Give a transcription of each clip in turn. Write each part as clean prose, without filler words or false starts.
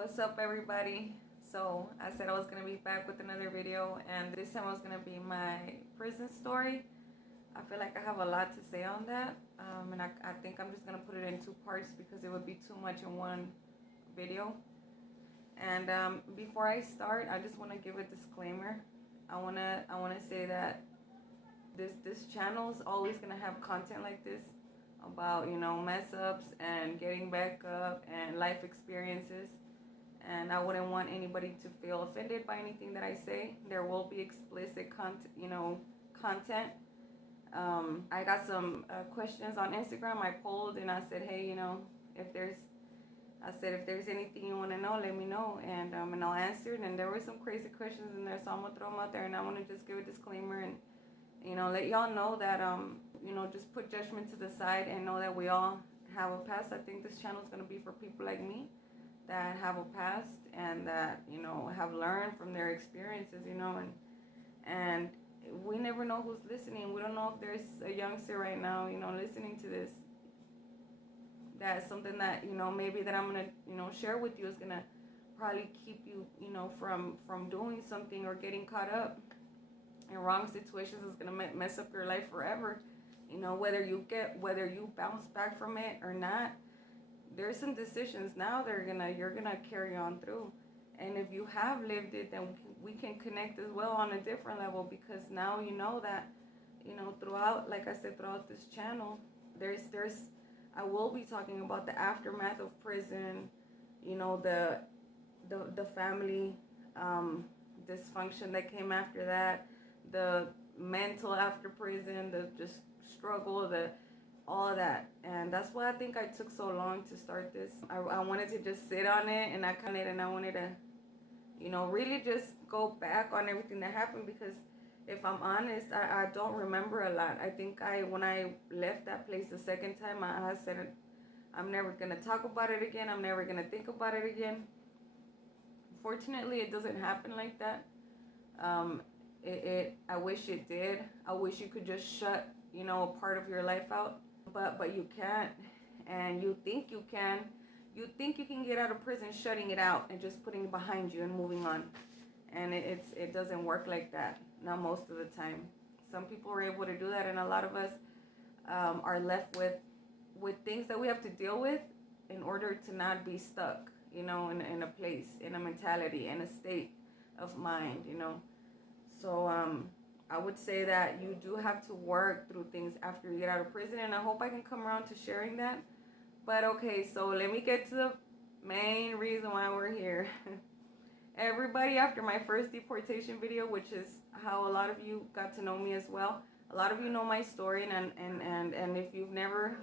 What's up, everybody? So I said I was gonna be back with another video, and this time I was gonna be my prison story. I feel like I have a lot to say on that, and I think I'm just gonna put it in two parts because it would be too much in one video. And before I start, I just want to give a disclaimer. I wanna say that this channel is always gonna have content like this about mess ups and getting back up and life experiences. And I wouldn't want anybody to feel offended by anything that I say. There will be explicit content. I got some questions on Instagram. I polled and I said, hey, if there's anything you want to know, let me know, and I'll answer it. And there were some crazy questions in there, so I'm gonna throw them out there. And I want to just give a disclaimer and let y'all know that just put judgment to the side and know that we all have a past. I think this channel is gonna be for people like me that have a past and that have learned from their experiences, and we never know who's listening. We don't know if there's a youngster right now listening to this, that's something that maybe that I'm gonna share with you is gonna probably keep you from doing something or getting caught up in wrong situations. Is gonna mess up your life forever, whether you bounce back from it or not. There's some decisions now that you're gonna carry on through, and if you have lived it, then we can connect as well on a different level, because now that throughout, like I said, throughout this channel, there's I will be talking about the aftermath of prison, the family dysfunction that came after that, the mental after prison, the just struggle, all of that. And that's why I think I took so long to start this. I wanted to just sit on it, and I wanted to really just go back on everything that happened, because if I'm honest, I don't remember a lot. I think when I left that place the second time, I said I'm never gonna talk about it again. I'm never gonna think about it again. Fortunately, it doesn't happen like that. I wish it did. I wish you could just shut a part of your life out, but you can't. And you think you can. You think you can get out of prison shutting it out and just putting it behind you and moving on. And it doesn't work like that. Not most of the time. Some people are able to do that, and a lot of us are left with things that we have to deal with in order to not be stuck, in a place, in a mentality, in a state of mind, So I would say that you do have to work through things after you get out of prison, and I hope I can come around to sharing that. But okay, so let me get to the main reason why we're here. Everybody, after my first deportation video, which is how a lot of you got to know me as well, a lot of you know my story, and if you've never,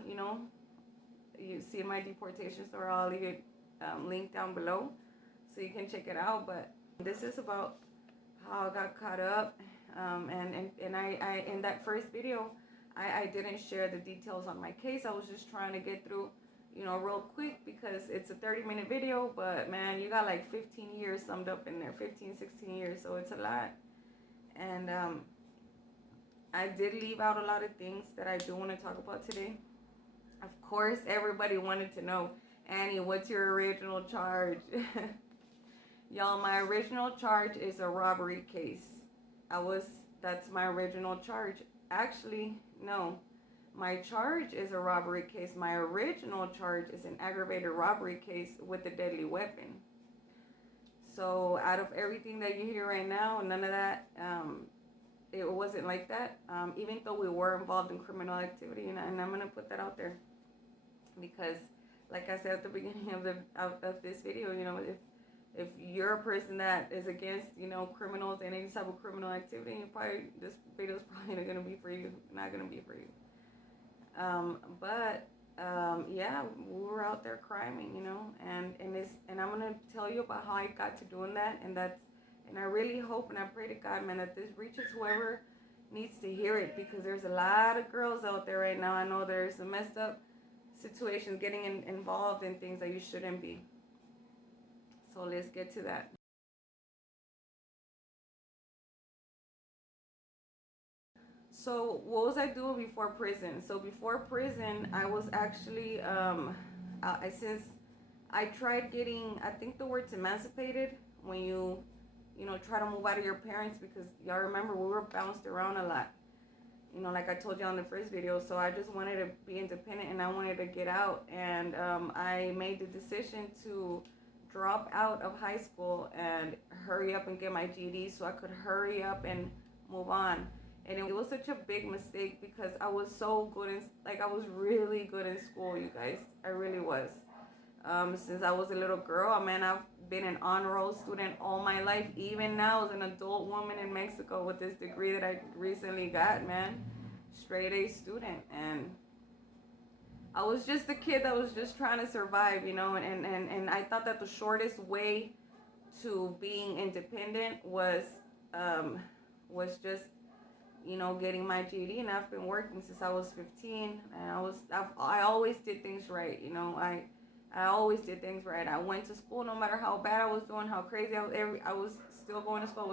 you see my deportation story, I'll leave it linked down below so you can check it out. But this is about how I got caught up, and I in that first video, I didn't share the details on my case. I was just trying to get through real quick, because it's a 30-minute video, but man, you got like 15 years summed up in there, 15, 16 years, so it's a lot. And I did leave out a lot of things that I do want to talk about today. Of course, everybody wanted to know, Annie, what's your original charge? Y'all, my original charge is a robbery case. That's my original charge. Actually, no. My charge is a robbery case. My original charge is an aggravated robbery case with a deadly weapon. So out of everything that you hear right now, none of that, it wasn't like that. Even though we were involved in criminal activity, and I'm going to put that out there. Because like I said at the beginning of this video, if you're a person that is against, criminals and any type of criminal activity, this video is probably not going to be for you. Not going to be for you. Yeah, we were out there criming, and I'm gonna tell you about how I got to doing that, and I really hope and I pray to God, man, that this reaches whoever needs to hear it, because there's a lot of girls out there right now. I know there's some messed up situations getting involved in things that you shouldn't be. So let's get to that. So what was I doing before prison? So before prison, I was actually, since I tried getting, I think the word's emancipated, when try to move out of your parents, because y'all remember we were bounced around a lot. Like I told you on the first video. So I just wanted to be independent and I wanted to get out. And I made the decision to drop out of high school and hurry up and get my GED so I could hurry up and move on. And it was such a big mistake because I was so good I was really good in school, you guys. I really was. Since I was a little girl, I've been an honor roll student all my life. Even now, as an adult woman in Mexico with this degree that I recently got, man, straight A student. And I was just a kid that was just trying to survive, and I thought that the shortest way to being independent was just getting my GED. And I've been working since I was 15, and I always did things right. I always did things right. I went to school no matter how bad I was doing, how crazy I was still going to school.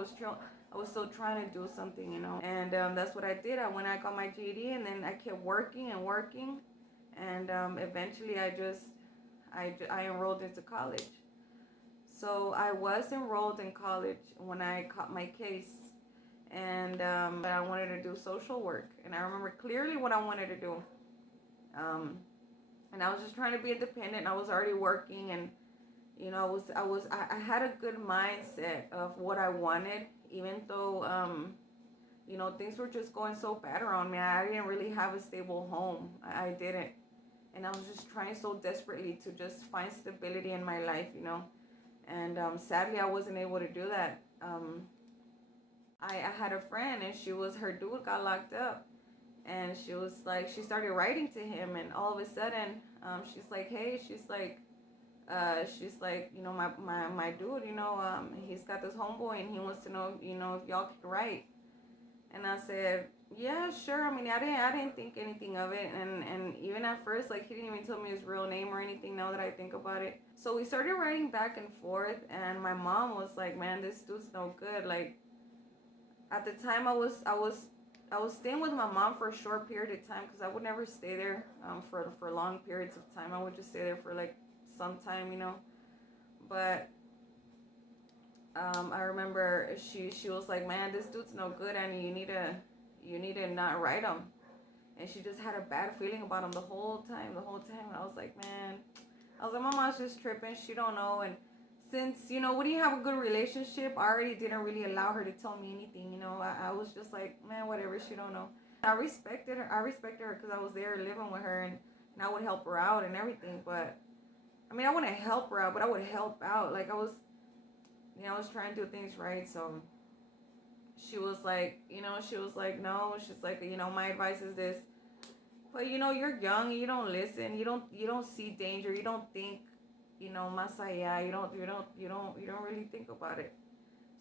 I was still trying to do something, And that's what I did. I got my GED, and then I kept working and working, and eventually I enrolled into college. So I was enrolled in college when I caught my case, and I wanted to do social work, and I remember clearly what I wanted to do. And I was just trying to be independent. I was already working, and I had a good mindset of what I wanted, even though things were just going so bad around me. I didn't really have a stable home. I didn't, and I was just trying so desperately to just find stability in my life, And sadly, I wasn't able to do that. I had a friend, and her dude got locked up. And she was like, she started writing to him, and all of a sudden, she's like, hey, my dude, he's got this homeboy, and he wants to know, if y'all can write. And I said, yeah, sure. I didn't think anything of it, and even at first, he didn't even tell me his real name or anything. Now that I think about it, so we started writing back and forth, and my mom was like, man, this dude's no good. At the time, I was staying with my mom for a short period of time because I would never stay there for long periods of time. I would just stay there for some time, But I remember she was like, man, this dude's no good, and you need to not write him. And she just had a bad feeling about him the whole time. And I was like, my mom's just tripping. She don't know. And since, we didn't have a good relationship, I already didn't really allow her to tell me anything, I was just like, man, whatever, she don't know. I respected her because I was there living with her, and I would help her out and everything. But, I wouldn't help her out, but I would help out. I was trying to do things right. So she was like, no, she's like, my advice is this. But, you're young, and you don't listen. You don't see danger. You don't think, más allá. You don't really think about it.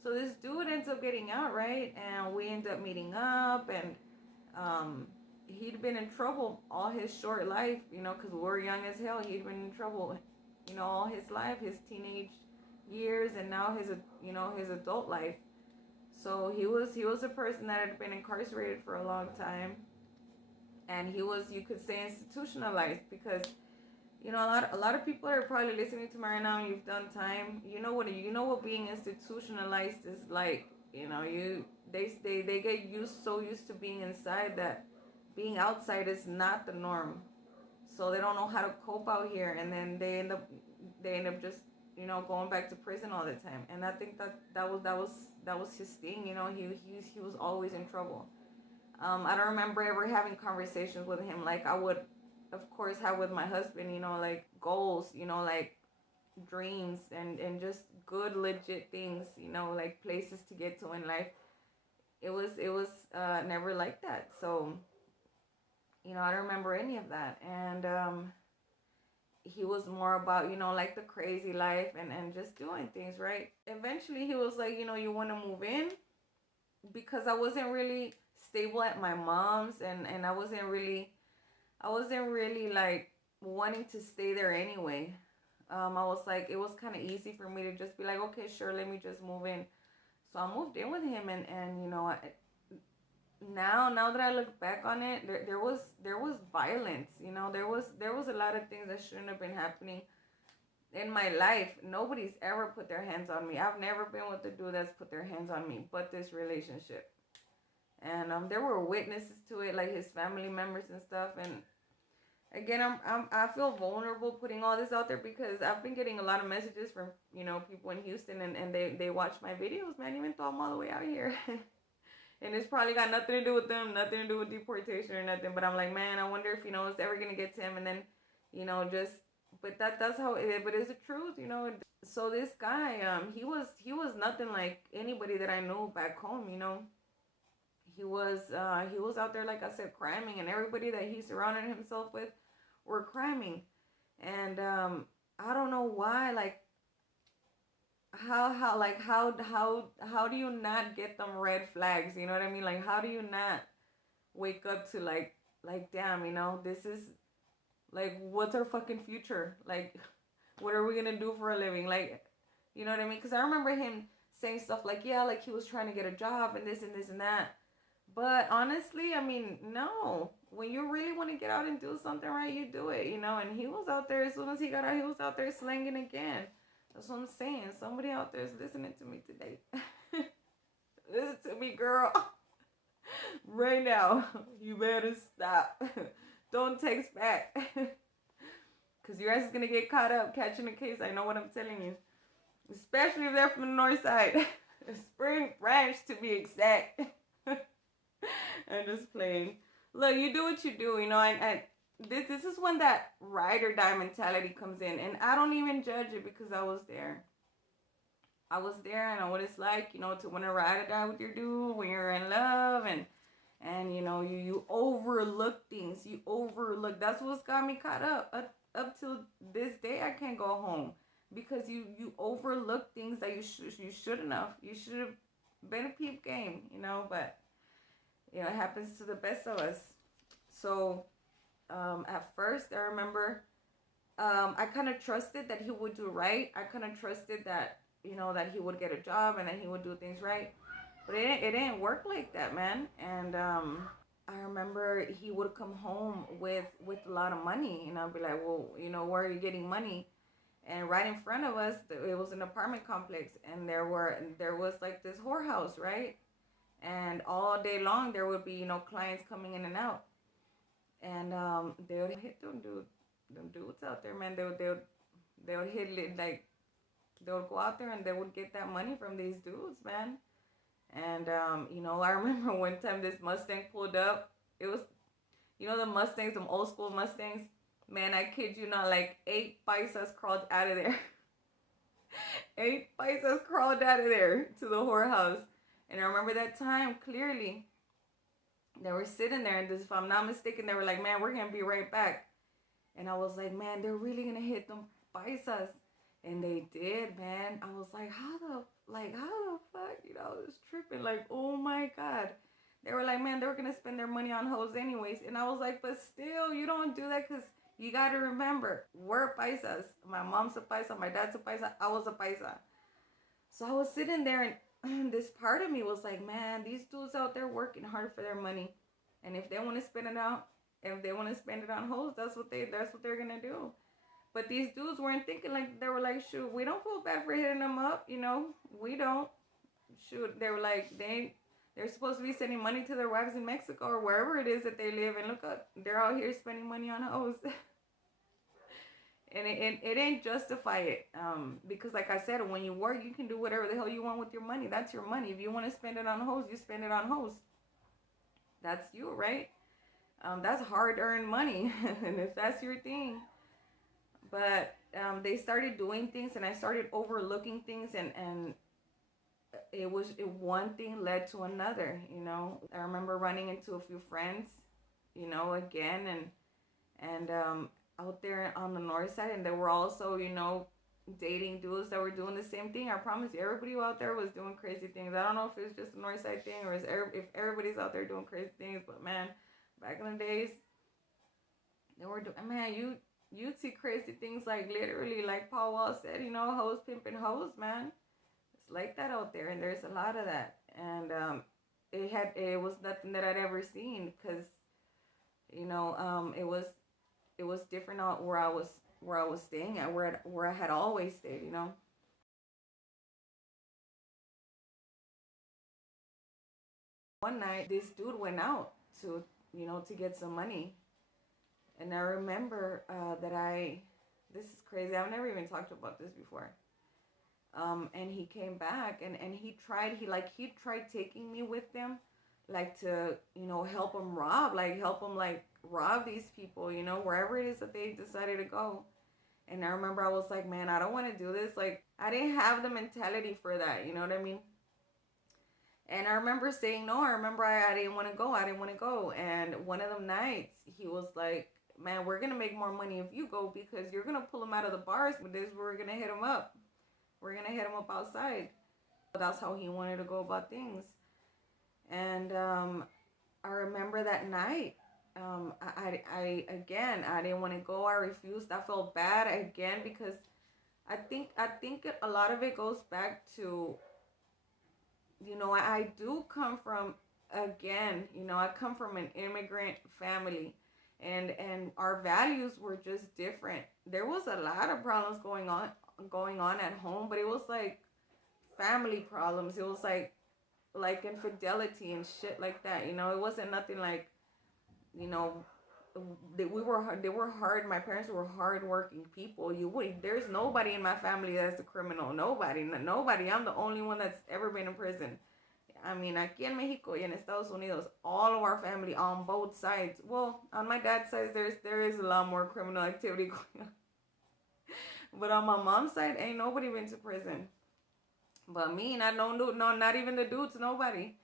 So this dude ends up getting out, right? And we end up meeting up, and he'd been in trouble all his short life, because we were young as hell. He'd been in trouble, all his life, his teenage years, and now his adult life. So he was a person that had been incarcerated for a long time, and he was, you could say, institutionalized, because a lot of people are probably listening to me right now, and you've done time. You know what being institutionalized is like. They get so used to being inside that being outside is not the norm. So they don't know how to cope out here, and then they end up just going back to prison all the time. And I think that was his thing. He was always in trouble. I don't remember ever having conversations with him like I would, of course, have with my husband, goals, dreams, and just good, legit things, places to get to in life. It was never like that. So, I don't remember any of that. And he was more about, the crazy life and just doing things, right? Eventually, he was like, you want to move in? Because I wasn't really stable at my mom's, and I wasn't really wanting to stay there anyway. I was like, it was kind of easy for me to just be like, okay, sure, let me just move in. So I moved in with him, and now that I look back on it, there was violence. There was a lot of things that shouldn't have been happening. in my life, nobody's ever put their hands on me. I've never been with a dude that's put their hands on me, but this relationship. And there were witnesses to it, like his family members and stuff. And again, I feel vulnerable putting all this out there because I've been getting a lot of messages from, people in Houston, and they watch my videos, man, even though I'm all the way out here. And it's probably got nothing to do with them, nothing to do with deportation or nothing. But I'm like, man, I wonder if, it's ever going to get to him. And then, but that's how it is. But it's the truth, So this guy, he was nothing like anybody that I knew back home, He was out there, like I said, cramming. And everybody that he surrounded himself with were cramming. And I don't know why, like, how do you not get them red flags? You know what I mean? Like, how do you not wake up to like damn, this is like, what's our fucking future? Like, what are we gonna do for a living? Like, you know what I mean? Because I remember him saying stuff like, yeah, like he was trying to get a job and this and this and that. But honestly, I mean, no. When you really want to get out and do something right, you do it, And he was out there, as soon as he got out, he was out there slanging again. That's what I'm saying. Somebody out there is listening to me today. Listen to me, girl. Right now. You better stop. Don't text back. Because your ass is going to get caught up catching a case. I know what I'm telling you. Especially if they're from the north side. Spring Branch, to be exact. I'm just playing. Look, you do what you do, and this is when that ride or die mentality comes in. And I don't even judge it because I was there. I was there, and I know what it's like, to want to ride or die with your dude when you're in love, and you overlook things. You overlook. That's what's got me caught up. Up till this day, I can't go home because you overlook things that you shouldn't have. You should have been a peep game, but it happens to the best of us. So at first, I remember I kind of trusted that he would do right. I kind of trusted that, that he would get a job and that he would do things right. But it didn't work like that, man. And I remember he would come home with a lot of money. And I'd be like, well, where are you getting money? And right in front of us, it was an apartment complex. And there was like this whorehouse, right? And all day long, there would be, clients coming in and out. And they would hit them dudes out there, man. They would hit it, like, they would go out there and they would get that money from these dudes, man. And, I remember one time this Mustang pulled up. It was, the Mustangs, them old school Mustangs. Man, I kid you not, like 8 paisas crawled out of there. 8 paisas crawled out of there to the whorehouse. And I remember that time clearly. They were sitting there, and if I'm not mistaken, they were like, man, we're going to be right back. And I was like, man, they're really going to hit them paisas. And they did, man. I was like, how the fuck? I was tripping. Like, oh my God. They were like, man, they were going to spend their money on hoes anyways. And I was like, but still, you don't do that because you got to remember, we're paisas. My mom's a paisa. My dad's a paisa. I was a paisa. So I was sitting there, and this part of me was like, man, these dudes out there working hard for their money. And if they want to spend it out, if they want to spend it on hoes, that's what they're going to do. But these dudes weren't thinking like, they were like, shoot, we don't feel bad for hitting them up, we don't. Shoot, they were like, they're supposed to be sending money to their wives in Mexico or wherever it is that they live. And look up, they're out here spending money on hoes. And it ain't justify it. Because like I said, when you work, you can do whatever the hell you want with your money. That's your money. If you want to spend it on hoes, you spend it on hoes. That's you, right? That's hard-earned money. And if that's your thing. But they started doing things, and I started overlooking things, and one thing led to another, I remember running into a few friends, again, and out there on the north side, and they were also, dating dudes that were doing the same thing. I promise you, everybody out there was doing crazy things. I don't know if it's just a north side thing or if everybody's out there doing crazy things, but man, back in the days, they were doing, man, you'd see crazy things, like literally, like Paul Wall said, hoes pimping hoes, man. It's like that out there, and there's a lot of that. And it was nothing that I'd ever seen, because it was different out where I was where I was staying at, where I had always stayed, you know. One night, this dude went out to, you know, to get some money. And I remember this is crazy. I've never even talked about this before. And he came back and he tried taking me with them, like to, you know, help him rob these people, you know, wherever it is that they decided to go. And I remember I was like, man, I don't want to do this. Like, I didn't have the mentality for that, you know what I mean? And I remember saying no. I remember I didn't want to go. I didn't want to go. And one of them nights, he was like, man, we're going to make more money if you go because you're going to pull them out of the bars. But this, we're going to hit them up. We're going to hit them up outside. That's how he wanted to go about things. And I remember that night, I didn't want to go. I refused. I felt bad again because I think a lot of it goes back to, you know, I do come from, again, you know, I come from an immigrant family, and our values were just different. There was a lot of problems going on at home, but it was like family problems. It was like infidelity and shit like that. You know, it wasn't nothing like, you know, they were hard. My parents were hardworking people. There's nobody in my family that's a criminal. Nobody. I'm the only one that's ever been in prison. I mean, aquí en Mexico y en Estados Unidos, all of our family on both sides. Well, on my dad's side, there is a lot more criminal activity going on. But on my mom's side, ain't nobody been to prison. But me, not even the dudes, nobody.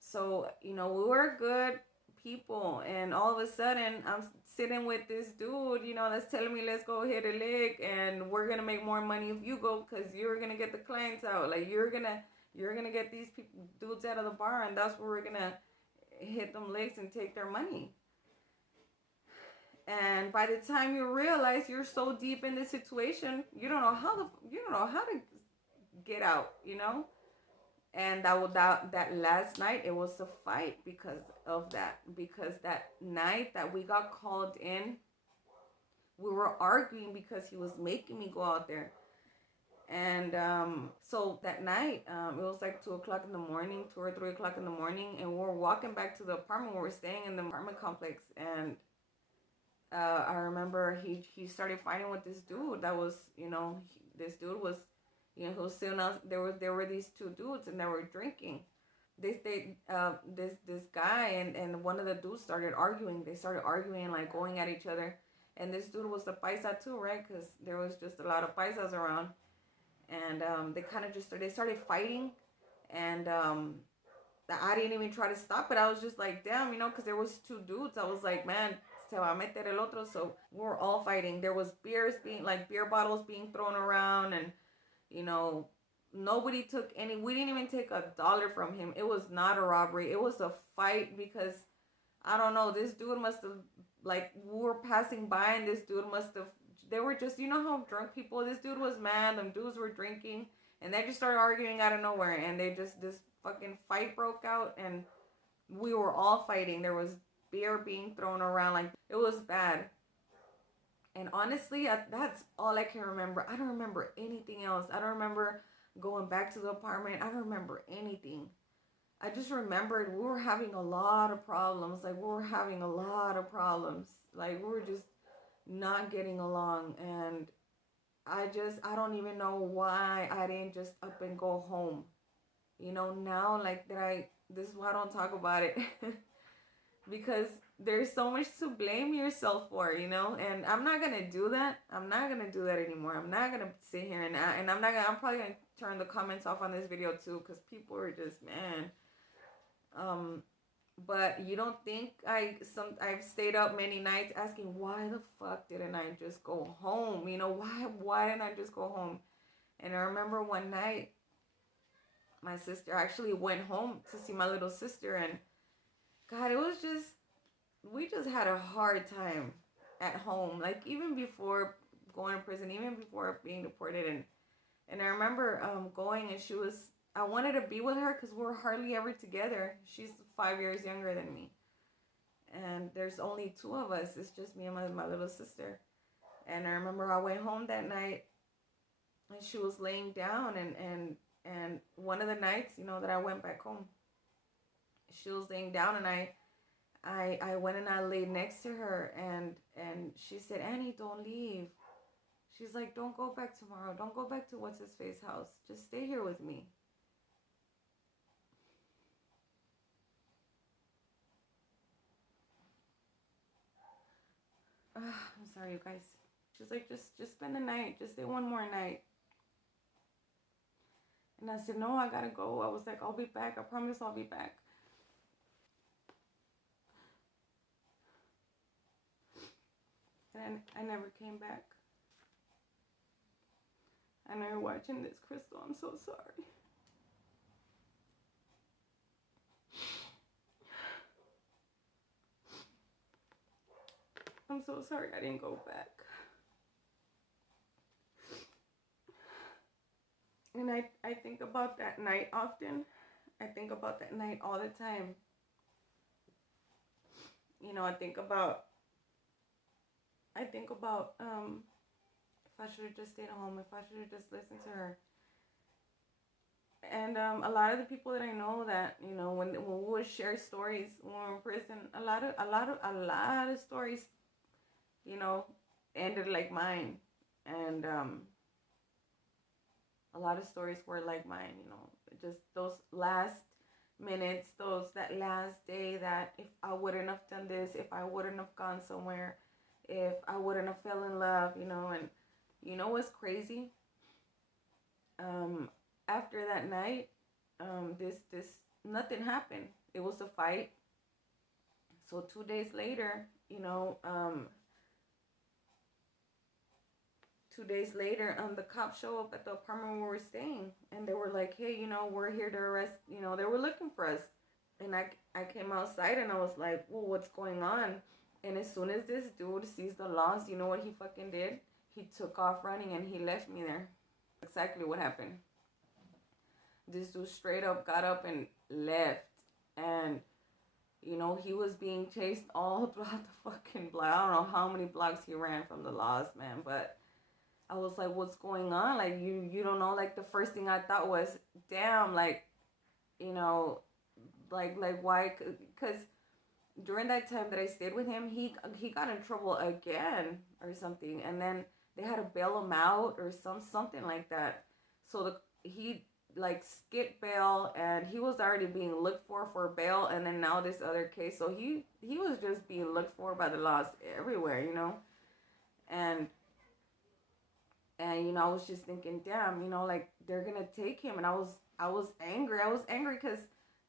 So, you know, we were good people, and all of a sudden I'm sitting with this dude, you know, that's telling me let's go hit a lick and we're gonna make more money if you go because you're gonna get the clients out. Like you're gonna get these people dudes out of the bar, and that's where we're gonna hit them licks and take their money. And by the time you realize you're so deep in the situation, you don't know how to get out, you know. And that last night, it was a fight because of that. Because that night that we got called in, we were arguing because he was making me go out there. And so that night, it was like 2 o'clock in the morning, 2 or 3 o'clock in the morning, and we're walking back to the apartment where we're staying in the apartment complex. And I remember he started fighting with this dude. That was, you know, this dude was, you know, who was sitting out. There were these two dudes, and they were drinking. This guy and one of the dudes started arguing. They started arguing, like going at each other. And this dude was a paisa too, right? Because there was just a lot of paisas around. And they kind of started fighting. And I didn't even try to stop it. I was just like, damn, you know, because there was two dudes. I was like, man, se va a meter el otro. So we were all fighting. There was beer bottles being thrown around, and, you know, nobody took any. We didn't even take $1 from him. It was not a robbery. It was a fight because, I don't know, this dude must have, like, we were passing by, and this dude must have, they were just, you know how drunk people, this dude was mad, them dudes were drinking, and they just started arguing out of nowhere, and this fucking fight broke out, and we were all fighting. There was beer being thrown around, like, it was bad. And honestly, that's all I can remember. I don't remember anything else. I don't remember going back to the apartment. I don't remember anything. I just remembered we were having a lot of problems. Like, we were having a lot of problems. Like, we were just not getting along. And I don't even know why I didn't just up and go home. You know, now, like, this is why I don't talk about it. Because there's so much to blame yourself for, you know, and I'm not going to do that. I'm not going to do that anymore. I'm not going to sit here and I'm probably going to turn the comments off on this video too, because people are just, man. But you don't think I've stayed up many nights asking, why the fuck didn't I just go home? You know, why didn't I just go home? And I remember one night, my sister actually went home to see my little sister, and God, it was just, we just had a hard time at home. Like, even before going to prison, even before being deported. And I remember going, and I wanted to be with her because we were hardly ever together. She's 5 years younger than me. And there's only two of us. It's just me and my little sister. And I remember I went home that night, and she was laying down, and one of the nights, that I went back home, she was laying down, and I went and I laid next to her, and she said, Annie, don't leave. She's like, don't go back tomorrow. Don't go back to what's his face house. Just stay here with me. I'm sorry, you guys. She's like, just spend the night. Just stay one more night. And I said, no, I gotta go. I was like, I'll be back. I promise I'll be back. And I never came back. I know you're watching this, Crystal. I'm so sorry. I'm so sorry I didn't go back. And I think about that night often. I think about that night all the time. I think about if I should have just stayed home, if I should have just listened to her. And a lot of the people that I know that, when we would share stories when we were in prison, a lot of stories, ended like mine. And a lot of stories were like mine, just those last minutes, that last day, that if I wouldn't have done this, if I wouldn't have gone somewhere, if I wouldn't have fell in love, and what's crazy? After that night, this nothing happened. It was a fight. So 2 days later, 2 days later, the cops show up at the apartment where we were staying, and they were like, hey, we're here to arrest, they were looking for us. And I came outside, and I was like, well, what's going on? And as soon as this dude sees the laws, you know what he fucking did? He took off running, and he left me there. Exactly what happened. This dude straight up got up and left. And, he was being chased all throughout the fucking block. I don't know how many blocks he ran from the laws, man. But I was like, what's going on? Like, you don't know? Like, the first thing I thought was, damn, like, like why? Because during that time that I stayed with him, he got in trouble again or something. And then they had to bail him out or something like that. So he like skipped bail, and he was already being looked for bail, and then now this other case. So he was just being looked for by the laws everywhere, and I was just thinking, damn, like they're gonna take him. And I was angry. Because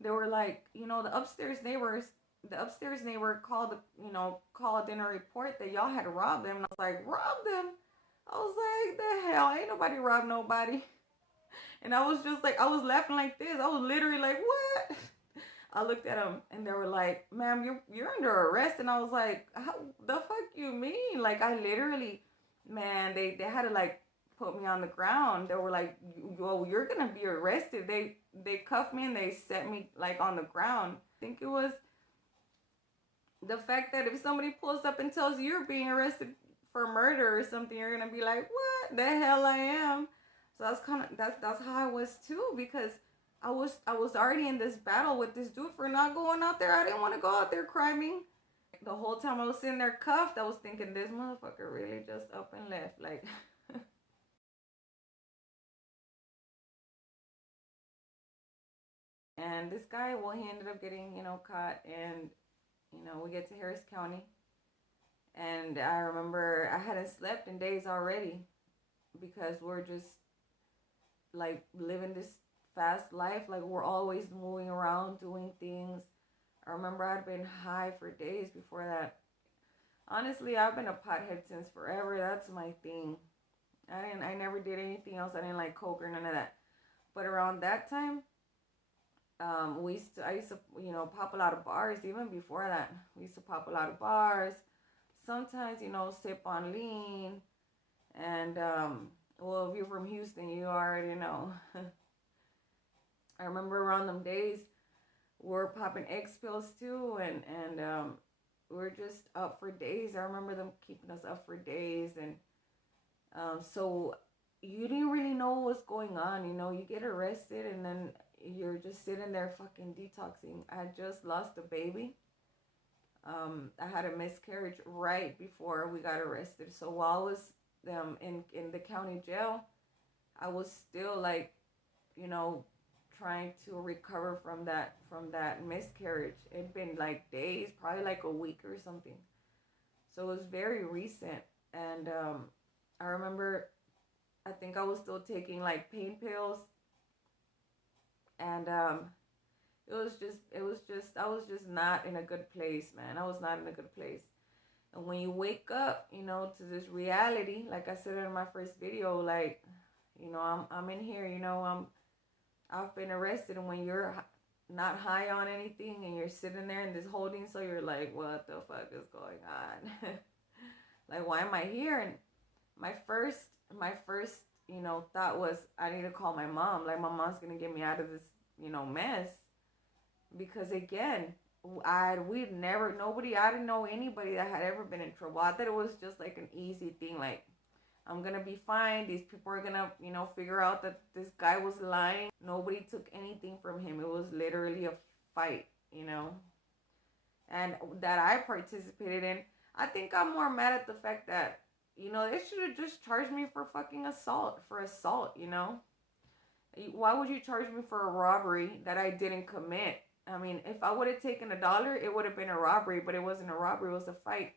they were like, the upstairs neighbor called in a report that y'all had robbed them. And I was like, robbed them? I was like, the hell, ain't nobody robbed nobody. And I was just like, I was laughing like this. I was literally like, what? I looked at them, and they were like, ma'am, you're under arrest. And I was like, how the fuck you mean? Like, I literally, man, they had to like put me on the ground. They were like, well, you're gonna be arrested. They cuffed me, and they set me like on the ground. I think it was the fact that if somebody pulls up and tells you you're being arrested for murder or something, you're gonna be like, what the hell I am. So that's how I was too, because I was already in this battle with this dude for not going out there. I didn't want to go out there criming. The whole time I was sitting there cuffed, I was thinking, this motherfucker really just up and left. Like, and this guy, well, he ended up getting, caught, and, we get to Harris County. And I remember I hadn't slept in days already, because we're just like living this fast life. Like, we're always moving around, doing things. I remember I'd been high for days before that. Honestly, I've been a pothead since forever. That's my thing. I never did anything else. I didn't like coke or none of that. But around that time, I used to, pop a lot of bars. Even before that, we used to pop a lot of bars. Sometimes, sip on lean. And, well, if you're from Houston, you already know. I remember around them days, we're popping X pills too, and were just up for days. I remember them keeping us up for days, and so you didn't really know what was going on. You get arrested, and then you're just sitting there fucking detoxing. I had just lost a baby. I had a miscarriage right before we got arrested. So while I was in the county jail, I was still like, trying to recover from that miscarriage. It'd been like days, probably like a week or something. So it was very recent. And I remember, I think I was still taking like pain pills, and I was just not in a good place, man. I was not in a good place. And when you wake up, to this reality, like I said in my first video, like, I'm in here, I've been arrested. And when you're not high on anything and you're sitting there in this holding cell, you're like, what the fuck is going on? Like, why am I here? And my first, thought was, I need to call my mom. Like, my mom's going to get me out of this, mess. Because again, I didn't know anybody that had ever been in trouble. I thought it was just like an easy thing. Like, I'm going to be fine. These people are going to, figure out that this guy was lying. Nobody took anything from him. It was literally a fight, and that I participated in. I think I'm more mad at the fact that, they should have just charged me for fucking assault. Why would you charge me for a robbery that I didn't commit? I mean, if I would have taken $1, it would have been a robbery, but it wasn't a robbery, it was a fight.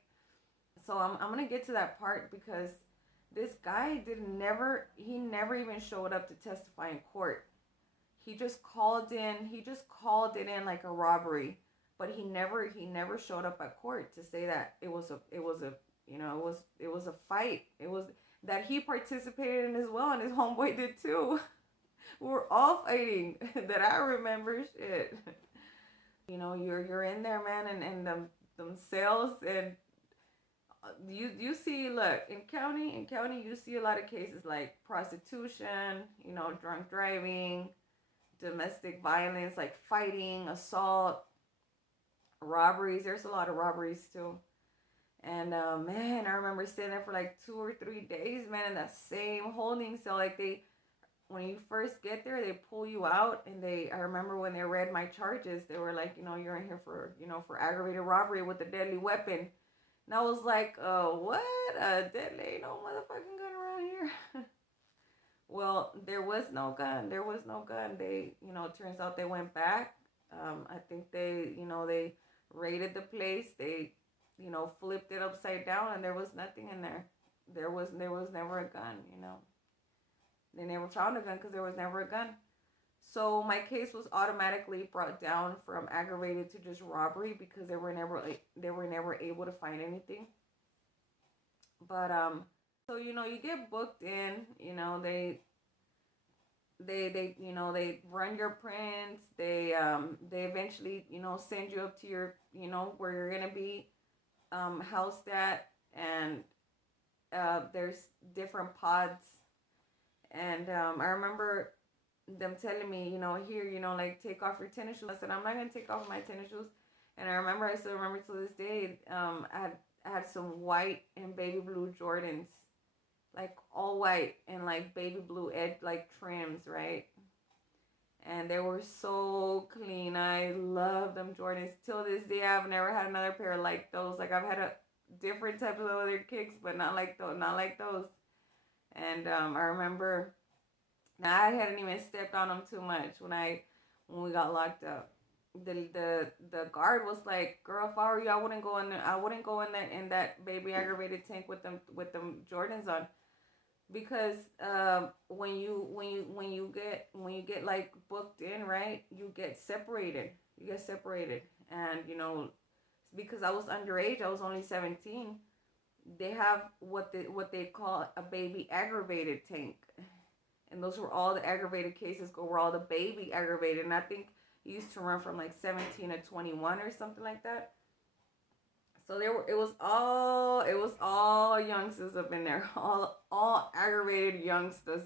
So I'm going to get to that part, because this guy never even showed up to testify in court. He just called it in like a robbery, but he never showed up at court to say that it was a fight. It was that he participated in as well, and his homeboy did too. We were all fighting that I remember. Shit. You're in there, man, and them cells, and you see, look, in county you see a lot of cases like prostitution, drunk driving, domestic violence, like fighting, assault, robberies. There's a lot of robberies too. And man, I remember sitting there for like 2 or 3 days, man, in that same holding cell. Like, when you first get there, they pull you out, and I remember when they read my charges, they were like, you're in here for aggravated robbery with a deadly weapon. And I was like, what? A deadly? Ain't no motherfucking gun around here. Well, there was no gun. They, turns out they went back. I think they raided the place. They, flipped it upside down, and there was nothing in there. There was never a gun, They never found a gun because there was never a gun. So my case was automatically brought down from aggravated to just robbery, because they were never able to find anything. But so you get booked in. They run your prints. They eventually send you up to your where you're gonna be housed at, and there's different pods. And I remember them telling me, here, like, take off your tennis shoes. I said, I'm not going to take off my tennis shoes. And I still remember to this day, I had some white and baby blue Jordans, like all white and like baby blue edge, like trims, right? And they were so clean. I love them Jordans. Till this day, I've never had another pair like those. Like, I've had a different type of other kicks, but not like those. And I remember, now I hadn't even stepped on them too much when we got locked up. The guard was like, "Girl, if I were you, I wouldn't go in there. I wouldn't go in that baby aggravated tank with them Jordans on, because when you get like booked in, right, you get separated. And because I was underage, I was only 17. They have what they call a baby aggravated tank, and those were all the aggravated cases were all the baby aggravated. And I think it used to run from like 17 to 21 or something like that. So it was all youngsters up in there, all all aggravated youngsters.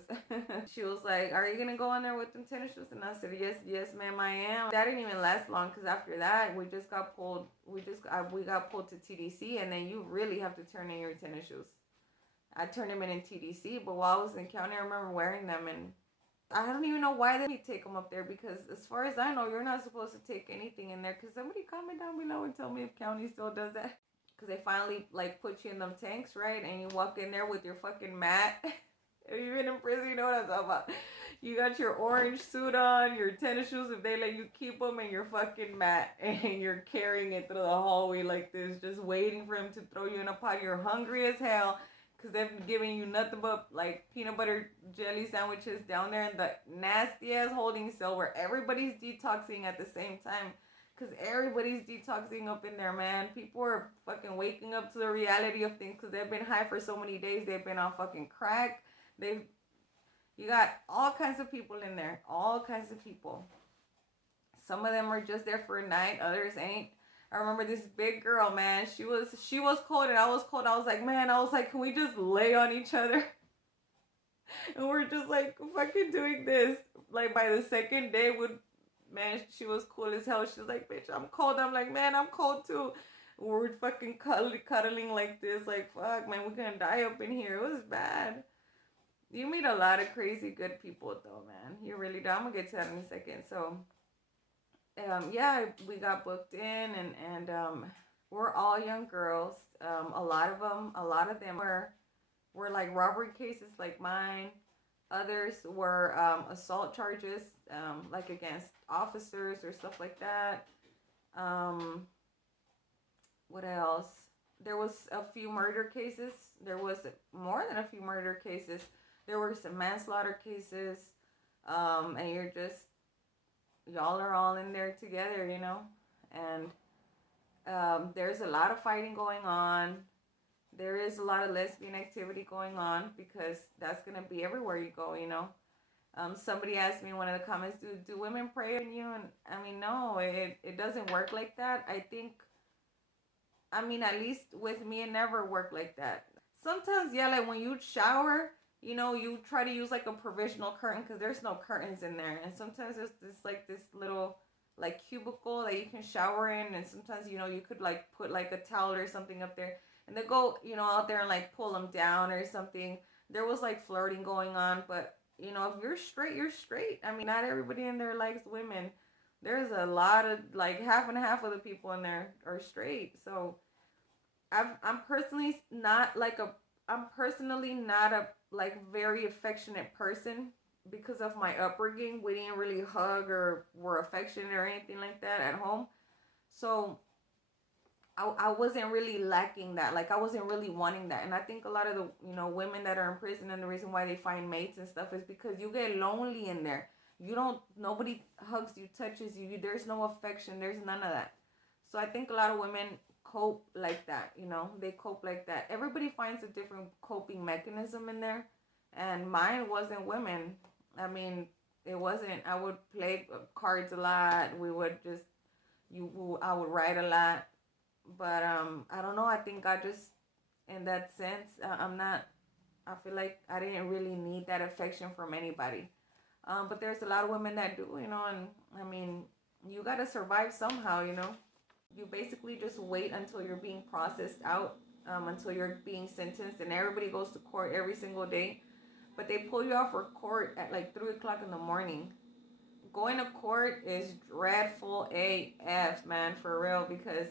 She was like, "Are you gonna go in there with them tennis shoes?" And I said, "Yes, ma'am, I am." That didn't even last long because after that, we just got pulled. We got pulled to TDC, and then you really have to turn in your tennis shoes. I turned them in TDC, but while I was in county, I remember wearing them, and I don't even know why they take them up there because, as far as I know, you're not supposed to take anything in there. Because somebody comment down below and tell me if county still does that. Because they finally like put you in them tanks, right? And you walk in there with your fucking mat. If you've been in prison, you know what I'm talking about. You got your orange suit on, your tennis shoes if they let you keep them, and your fucking mat, and you're carrying it through the hallway like this, just waiting for him to throw you in a pot. You're hungry as hell. Because they've been giving you nothing but like peanut butter jelly sandwiches down there in the nasty ass holding cell where everybody's detoxing at the same time. Because everybody's detoxing up in there, man. People are fucking waking up to the reality of things because they've been high for so many days. They've been on fucking crack. You got all kinds of people in there. All kinds of people. Some of them are just there for a night. Others ain't. I remember this big girl, man. She was cold and I was cold. I was like, can we just lay on each other? And we're just like fucking doing this. Like by the second day, she was cool as hell. She was like, bitch, I'm cold. I'm like, man, I'm cold too. We're fucking cuddling like this. Like, fuck, man, we're gonna die up in here. It was bad. You meet a lot of crazy good people though, man. You really do. I'm gonna get to that in a second. So yeah, we got booked in, and we're all young girls. A lot of them were like robbery cases like mine. Others were assault charges, like against officers or stuff like that. What else? There was a few murder cases. There was more than a few murder cases. There were some manslaughter cases, and y'all are all in there together, you know, and there's a lot of fighting going on. There is a lot of lesbian activity going on because that's going to be everywhere you go, you know. Somebody asked me in one of the comments, do women pray on you? And I mean, no, it doesn't work like that. At least with me, it never worked like that. Sometimes, yeah, like when you shower, you know, you try to use like a provisional curtain because there's no curtains in there. And sometimes there's this little like cubicle that you can shower in. And sometimes, you know, you could like put like a towel or something up there. And they go, you know, out there and like pull them down or something. There was like flirting going on. But, you know, if you're straight, you're straight. I mean, not everybody in there likes women. There's a lot of like half and half of the people in there are straight. So I'm personally not a like very affectionate person because of my upbringing. We didn't really hug or were affectionate or anything like that at home. So I wasn't really lacking that. Like I wasn't really wanting that. And I think a lot of the, you know, women that are in prison and the reason why they find mates and stuff is because you get lonely in there. Nobody hugs you, touches you. There's no affection. There's none of that. So I think a lot of women cope like that, you know, they cope like that. Everybody finds a different coping mechanism in there, and mine wasn't women. I mean, it wasn't. I would play cards a lot. I would write a lot, but I don't know. I think I just, in that sense, I feel like I didn't really need that affection from anybody. But there's a lot of women that do, you know, and I mean, you gotta survive somehow, you know. You basically just wait until you're being processed out, until you're being sentenced, and everybody goes to court every single day. But they pull you out for court at like 3 o'clock in the morning. Going to court is dreadful AF, man, for real, because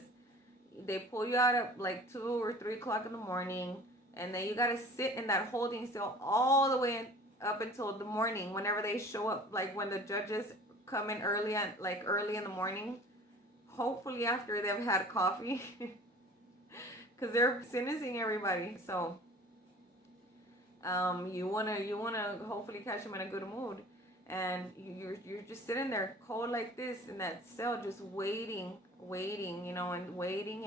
they pull you out at like 2 or 3 o'clock in the morning, and then you got to sit in that holding cell all the way up until the morning whenever they show up, like when the judges come in early in the morning. Hopefully after they've had coffee, because they're sentencing everybody. So you wanna hopefully catch them in a good mood, and you're just sitting there cold like this in that cell, just waiting, you know, and waiting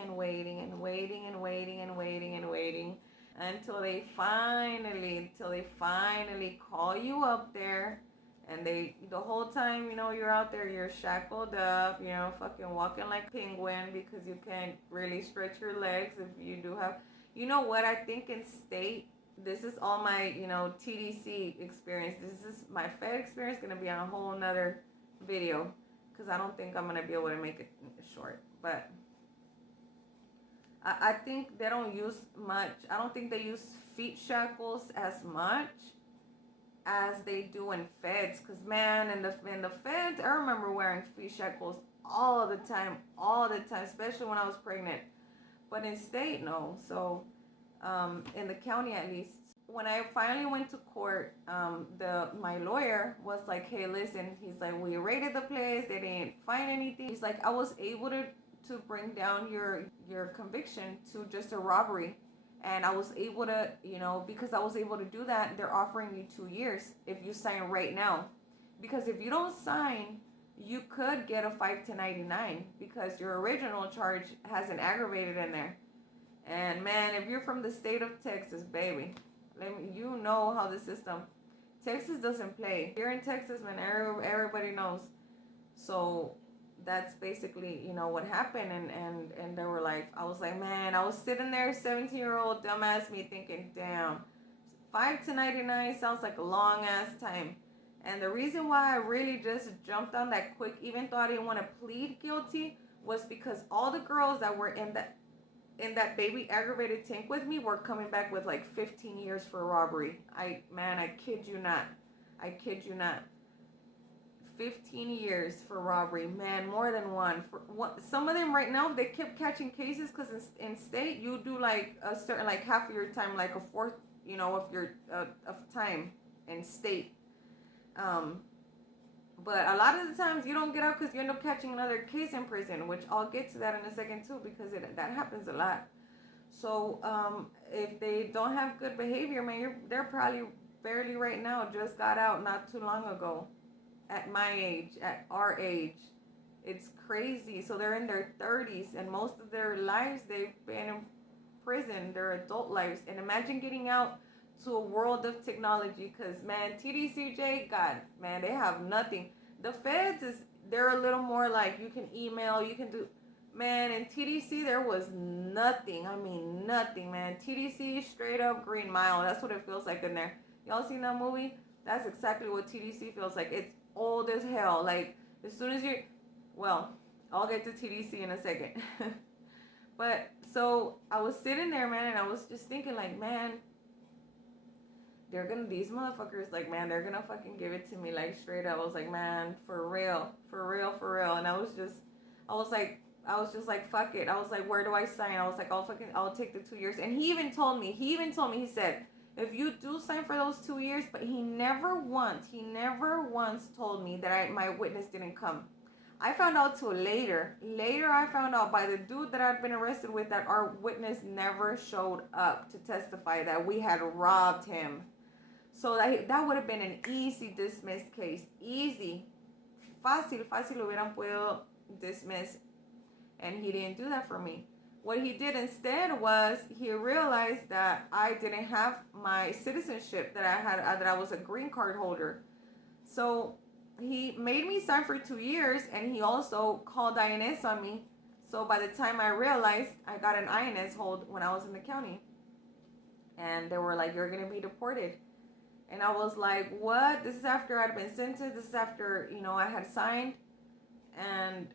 until they finally call you up there. And the whole time, you know, you're out there, you're shackled up, you know, fucking walking like a penguin because you can't really stretch your legs if you do have, you know what, I think in state, this is all my, TDC experience. This is my Fed experience, going to be on a whole nother video, because I don't think I'm going to be able to make it short. But I think they don't use much. I don't think they use feet shackles as much as they do in Feds. Because, man, in the Feds, I remember wearing feet shackles all the time, especially when I was pregnant. But in state, no. So, in the county at least, when I finally went to court, my lawyer was like, "Hey, listen," he's like, "we raided the place. They didn't find anything." He's like, "I was able to bring down your conviction to just a robbery, and I was able to, because I was able to do that. They're offering you 2 years if you sign right now, because if you don't sign, you could get a 5 to 99 because your original charge has an aggravated in there." And man, if you're from the state of Texas, baby, you know how the system. Texas doesn't play. Here in Texas, man, everybody knows. So that's basically, what happened. And they were like, I was like, man, I was sitting there, 17-year-old dumbass me, thinking, damn, 5 to 99 sounds like a long ass time. And the reason why I really just jumped on that quick, even though I didn't want to plead guilty, was because all the girls that were in that baby aggravated tank with me were coming back with like 15 years for robbery. I kid you not. 15 years for robbery, man, more than one. Some of them right now, they kept catching cases because in state, you do like a certain, like half of your time, like a fourth, of your of time in state. But a lot of the times you don't get out because you end up catching another case in prison, which I'll get to that in a second too, because that happens a lot. So if they don't have good behavior, man, they're probably barely right now just got out not too long ago. At my age, at our age, it's crazy. So they're in their 30s, and most of their lives they've been in prison, their adult lives. And imagine getting out to a world of technology, because man, TDCJ, God, man, they have nothing. The feds they're a little more like, you can email, you can do, man. In TDC there was nothing. I mean nothing, man. TDC straight up Green Mile. That's what it feels like in there. Y'all seen that movie? That's exactly what TDC feels like. It's old as hell. Like, as soon as I'll get to TDC in a second. But so I was sitting there, man, and I was just thinking like, man, these motherfuckers, like, man, they're gonna fucking give it to me, like, straight up. I was like, man, for real. And I was just like, fuck it. I was like, where do I sign? I was like, I'll take the 2 years. And he even told me, he said, if you do sign for those 2 years, but he never once told me that my witness didn't come. I found out till later. I found out by the dude that I'd been arrested with that our witness never showed up to testify, that we had robbed him. So that would have been an easy dismissed case. Easy. Fácil lo hubieran podido dismiss. And he didn't do that for me. What he did instead was he realized that I didn't have my citizenship, that I was a green card holder. So he made me sign for 2 years, and he also called INS on me. So by the time I realized, I got an INS hold when I was in the county. And they were like, you're going to be deported. And I was like, what? This is after I'd been sentenced. This is after, I had signed. And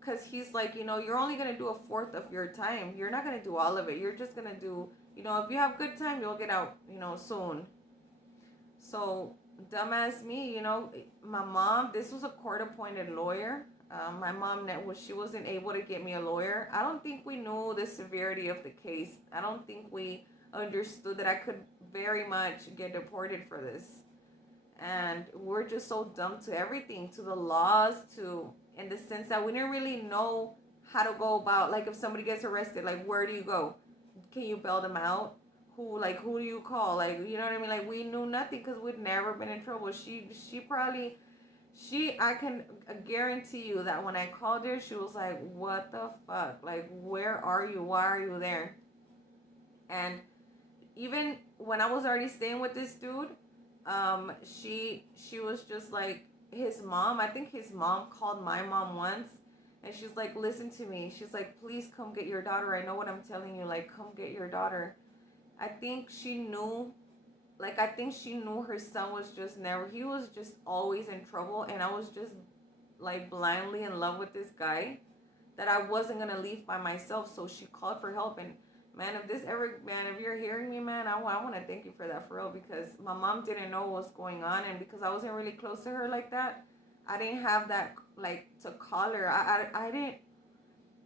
because he's like, you're only going to do a fourth of your time. You're not going to do all of it. You're just going to do, if you have good time, you'll get out, soon. So dumbass me, my mom, this was a court-appointed lawyer. My mom, she wasn't able to get me a lawyer. I don't think we knew the severity of the case. I don't think we understood that I could very much get deported for this. And we're just so dumb to everything, to the laws, in the sense that we didn't really know how to go about, like, if somebody gets arrested, like, where do you go? Can you bail them out? Who do you call? Like, you know what I mean? Like, we knew nothing because we'd never been in trouble. I can guarantee you that when I called her, she was like, what the fuck? Like, where are you? Why are you there? And even when I was already staying with this dude, she was just like, his mom, I think his mom called my mom once, and she's like, listen to me. She's like, please come get your daughter. I know what I'm telling you. Like, come get your daughter. I think she knew, like, I think she knew her son was just never, he was just always in trouble. And I was just like blindly in love with this guy that I wasn't going to leave by myself. So she called for help. And man, if you're hearing me, man, I want to thank you for that, for real, because my mom didn't know what was going on. And because I wasn't really close to her like that, I didn't have that, like, to call her. I didn't,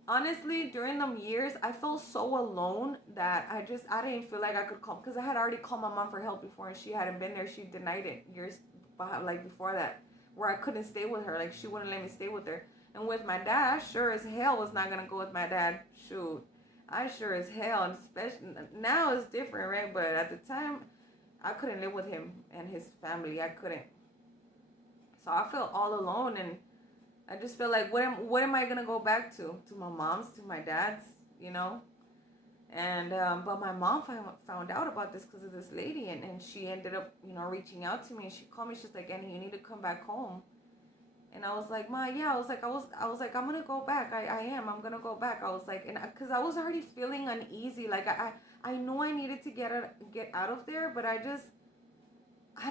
honestly, during them years, I felt so alone that I didn't feel like I could call, because I had already called my mom for help before, and she hadn't been there. She denied it years, like, before that, where I couldn't stay with her. Like, she wouldn't let me stay with her. And with my dad, I sure as hell was not gonna go with my dad. Shoot, I sure as hell, and especially now it's different, right? But at the time, I couldn't live with him and his family. I couldn't. So I felt all alone, and I just feel like, what am I gonna go back to? To my mom's, to my dad's, you know? And but my mom found out about this because of this lady, and she ended up, reaching out to me, and she called me. She's like, Annie, you need to come back home. And I was like, Ma, yeah. I was like, I'm gonna go back. I'm gonna go back. I was like, and because I was already feeling uneasy. Like I knew I needed to get out of there, but I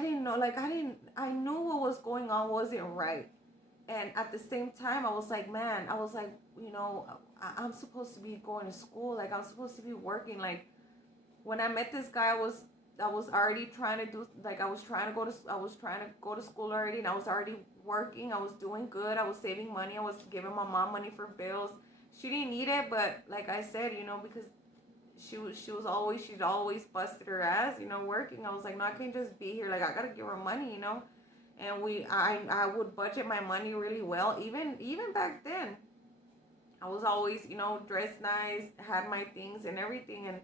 didn't know. Like I knew what was going on wasn't right. And at the same time, I was like, man, I'm supposed to be going to school. Like, I'm supposed to be working. Like, when I met this guy, I was already trying to do, like, I was trying to go to school already, and I was already working. I was doing good. I was saving money. I was giving my mom money for bills. She didn't need it, but like I said, because she'd always busted her ass, working. I was like, no, I can't just be here. Like, I gotta give her money. And I would budget my money really well. Even back then, I was always, dressed nice, had my things and everything.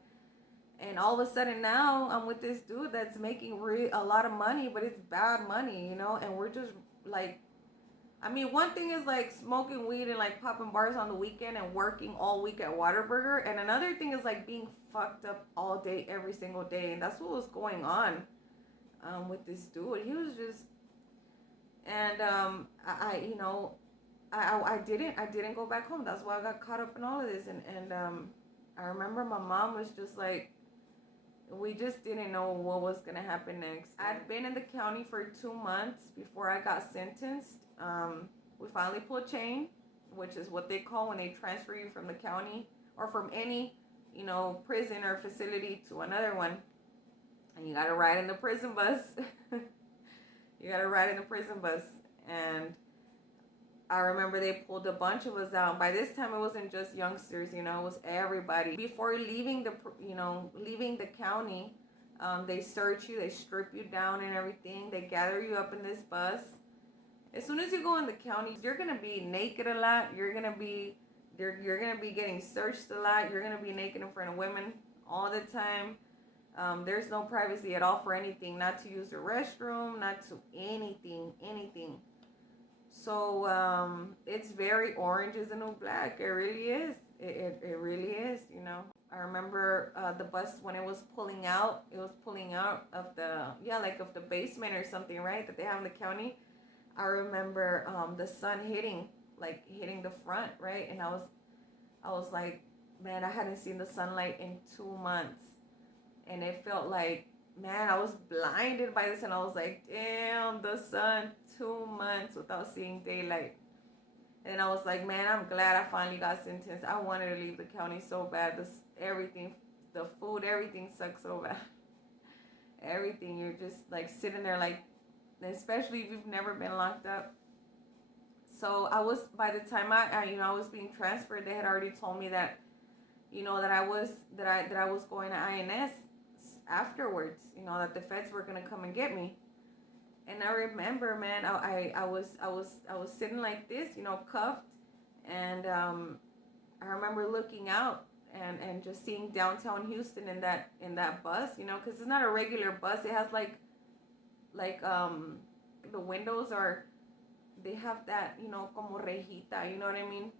And all of a sudden now I'm with this dude that's making a lot of money, but it's bad money, and we're just like, I mean, one thing is like smoking weed and like popping bars on the weekend and working all week at Whataburger. And another thing is like being fucked up all day, every single day. And that's what was going on with this dude. He was just, and I didn't go back home. That's why I got caught up in all of this. And I remember my mom was just like, we just didn't know what was gonna happen next. I'd been in the county for 2 months before I got sentenced. We finally pulled chain, which is what they call when they transfer you from the county or from any, prison or facility to another one. And you gotta ride in the prison bus. And I remember they pulled a bunch of us out. By this time, it wasn't just youngsters, it was everybody. Before leaving the county, they search you, they strip you down and everything. They gather you up in this bus. As soon as you go in the county, you're gonna be naked a lot. You're gonna be getting searched a lot. You're gonna be naked in front of women all the time. There's no privacy at all for anything. Not to use the restroom, not to anything. So it's very Orange is the New Black. It really is. It really is. I remember the bus when it was pulling out. It was pulling out of the basement or something, right? That they have in the county. I remember the sun hitting the front, right? And I was like, man, I hadn't seen the sunlight in 2 months, and it felt like, man, I was blinded by this, and I was like, damn, the sun, 2 months without seeing daylight. And I was like, man, I'm glad I finally got sentenced. I wanted to leave the county so bad. Everything, the food, everything sucks so bad. Everything, you're just like sitting there like, especially if you've never been locked up. So by the time I was being transferred, they had already told me that, that I was going to INS afterwards, that the feds were gonna come and get me. And I remember, man, I was sitting like this, cuffed, and I remember looking out and just seeing downtown Houston in that bus, because it's not a regular bus. It has like the windows they have that, como rejita, you know what I mean?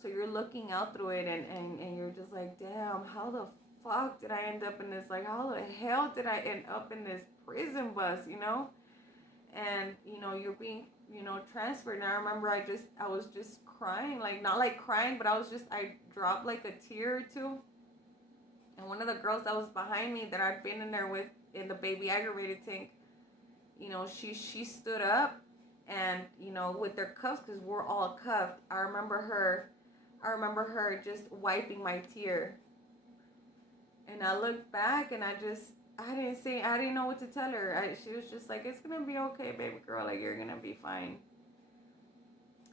So you're looking out through it, and you're just like, damn, how the fuck did I end up in this? Like, how the hell did I end up in this prison bus, And, you're being, transferred. And I remember I was just crying, like, not like crying, but I dropped like a tear or two. And one of the girls that was behind me that I'd been in there with in the baby aggravated tank, she stood up, and with their cuffs, because we're all cuffed. I remember her just wiping my tear, and I looked back, and I didn't know what to tell her. She was just like, "It's gonna be okay, baby girl. Like, you're gonna be fine."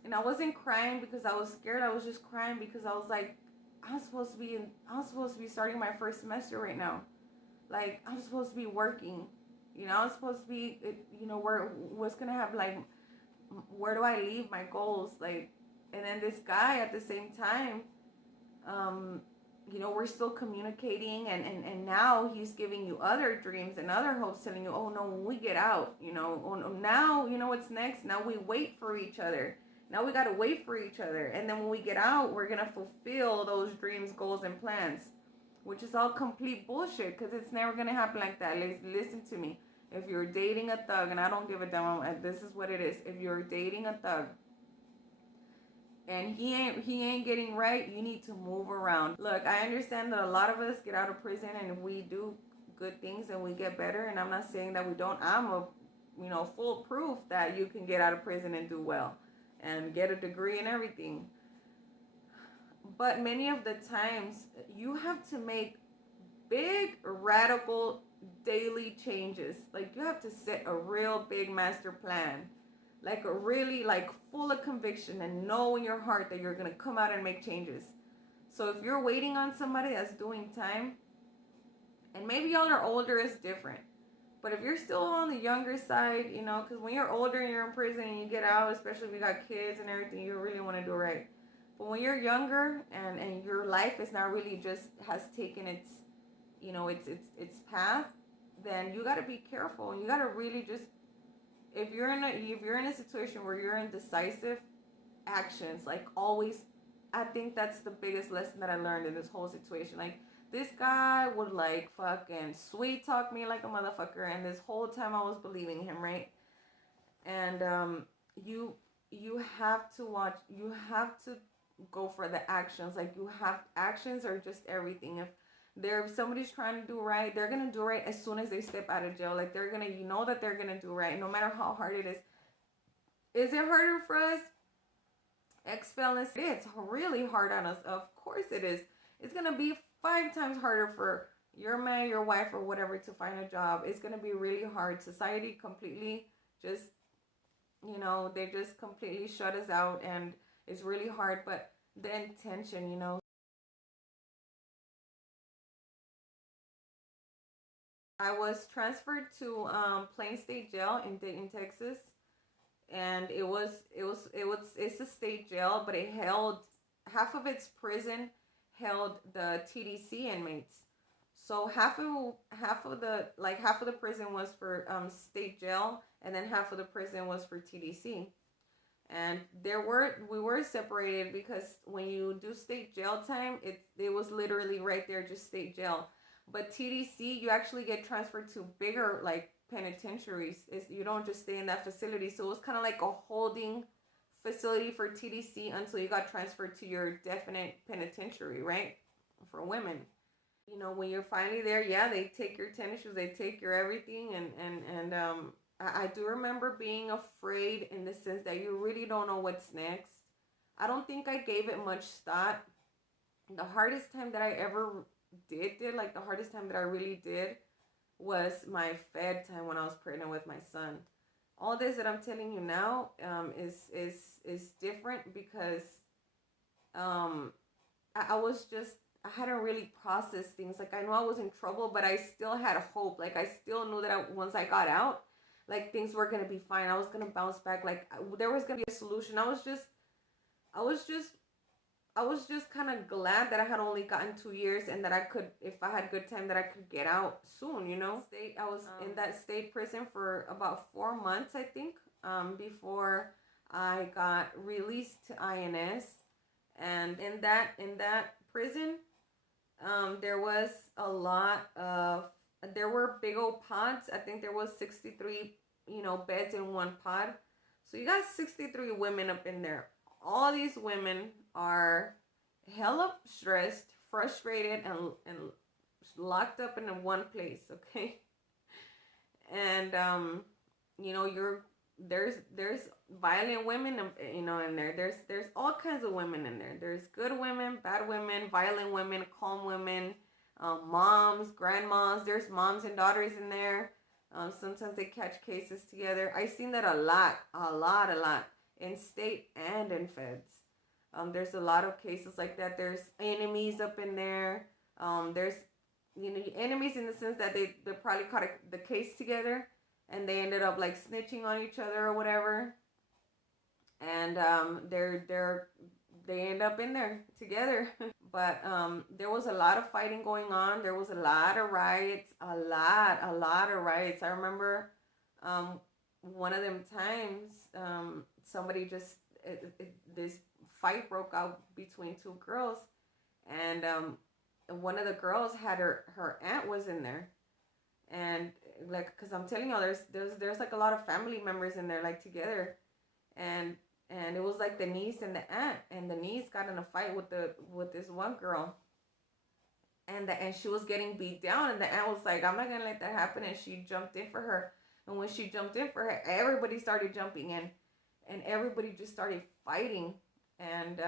And I wasn't crying because I was scared. I was just crying because I was like, I'm supposed to be starting my first semester right now. Like, I'm supposed to be working. I'm supposed to be, what's gonna happen? Like, where do I leave my goals? Like, and then this guy at the same time, we're still communicating, and now he's giving you other dreams and other hopes, telling you, oh no, when we get out, oh no, now, what's next? Now we wait for each other. Now we gotta wait for each other. And then when we get out, we're gonna fulfill those dreams, goals, and plans, which is all complete bullshit, because it's never gonna happen like that. Listen to me. If you're dating a thug, and I don't give a damn, this is what it is. If you're dating a thug and he ain't getting right, you need to move around. Look, I understand that a lot of us get out of prison and we do good things and we get better, and I'm not saying that we don't. I'm a full proof that you can get out of prison and do well and get a degree and everything. But many of the times you have to make big, radical, daily changes. Like, you have to set a real big master plan, like a really, like, full of conviction, and know in your heart that you're gonna come out and make changes. So if you're waiting on somebody that's doing time, and maybe y'all are older, it's different. But if you're still on the younger side, because when you're older and you're in prison and you get out, especially if you got kids and everything, you really want to do right. But when you're younger and your life is not really just has taken its path, then you got to be careful, and you got to really just, if you're in a situation where you're indecisive, actions, like, always. I think that's the biggest lesson that I learned in this whole situation. Like, this guy would, like, fucking sweet talk me like a motherfucker, and this whole time I was believing him, right? And you have to watch. You have to go for the actions. Like, actions are just everything. If somebody's trying to do right, they're gonna do right as soon as they step out of jail. Like, they're gonna, that they're gonna do right, no matter how hard it is. Is it harder for us ex-felons? It's really hard on us. Of course it is. It's gonna be 5 times harder for your man, your wife, or whatever to find a job. It's gonna be really hard. Society completely just, they just completely shut us out, and it's really hard. But the intention, I was transferred to Plain State Jail in Dayton, Texas, and it's a state jail, but it held half of its prison held the TDC inmates. So half of the prison was for state jail, and then half of the prison was for TDC. And we were separated because when you do state jail time, it was literally right there, just state jail. But TDC, you actually get transferred to bigger, like, penitentiaries. You don't just stay in that facility. So it was kind of like a holding facility for TDC until you got transferred to your definite penitentiary, right? For women. When you're finally there, yeah, they take your tennis shoes, they take your everything, and I do remember being afraid, in the sense that you really don't know what's next. I don't think I gave it much thought. The hardest time that I ever did, like, the hardest time that I really did was my Fed time, when I was pregnant with my son. All this that I'm telling you now is different because I hadn't really processed things. Like, I know I was in trouble, but I still had hope. Like, I still knew that once I got out, like, things were gonna be fine. I was gonna bounce back. Like, there was gonna be a solution. I was just kind of glad that I had only gotten 2 years, and that I could, if I had good time, that I could get out soon, I was in that state prison for about 4 months, I think, before I got released to INS. And in that prison, there was there were big old pods. I think there was 63, beds in one pod. So you got 63 women up in there. All these women are hella stressed, frustrated, and locked up in one place, okay? And there's violent women, in there. There's all kinds of women in there. There's good women, bad women, violent women, calm women, moms, grandmas. There's moms and daughters in there. Sometimes they catch cases together. I've seen that a lot in state and in feds. There's a lot of cases like that. There's enemies up in there. There's enemies in the sense that they probably caught the case together, and they ended up like snitching on each other or whatever, and they end up in there together. But there was a lot of fighting going on. There was a lot of riots, a lot of riots. I remember one of them times, somebody just this fight broke out between two girls, and one of the girls had her aunt was in there, and like, because I'm telling you, there's like a lot of family members in there, like, together, and it was like the niece and the aunt, and the niece got in a fight with this one girl, and she was getting beat down, and the aunt was like, I'm not gonna let that happen, and she jumped in for her. And when she jumped in for her, everybody started jumping in, and everybody just started fighting, and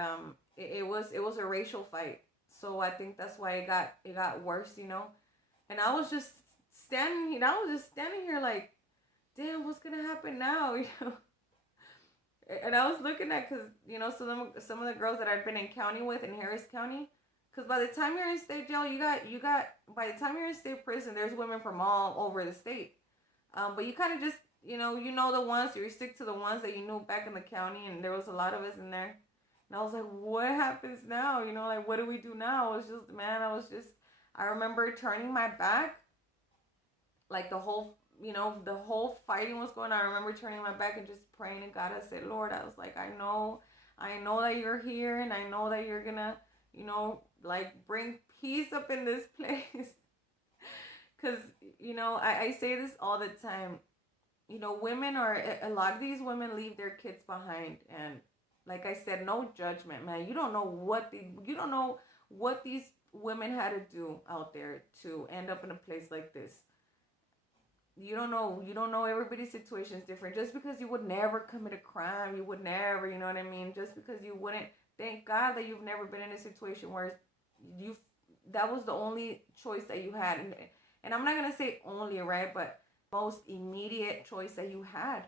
it was a racial fight. So I think that's why it got worse, And I was just standing here like, damn, what's gonna happen now, And I was looking at, because some of the girls that I've been in county with in Harris County, because by the time you're in state jail, you got by the time you're in state prison, there's women from all over the state. But you kind of just the ones, you stick to the ones that you knew back in the county, and there was a lot of us in there. And I was like, what happens now? Like, what do we do now? I remember turning my back, like the whole fighting was going on. I remember turning my back and just praying to God. I said, Lord, I was like, I know that you're here, and I know that you're gonna, like, bring peace up in this place. Because, I say this all the time. Women a lot of these women leave their kids behind, and like I said, no judgment, man. You don't know what these women had to do out there to end up in a place like this. You don't know everybody's situation is different. Just because you would never commit a crime, you would never, you know what I mean? Just because you wouldn't, thank God that you've never been in a situation where that was the only choice that you had. And I'm not going to say only, right? But most immediate choice that you had.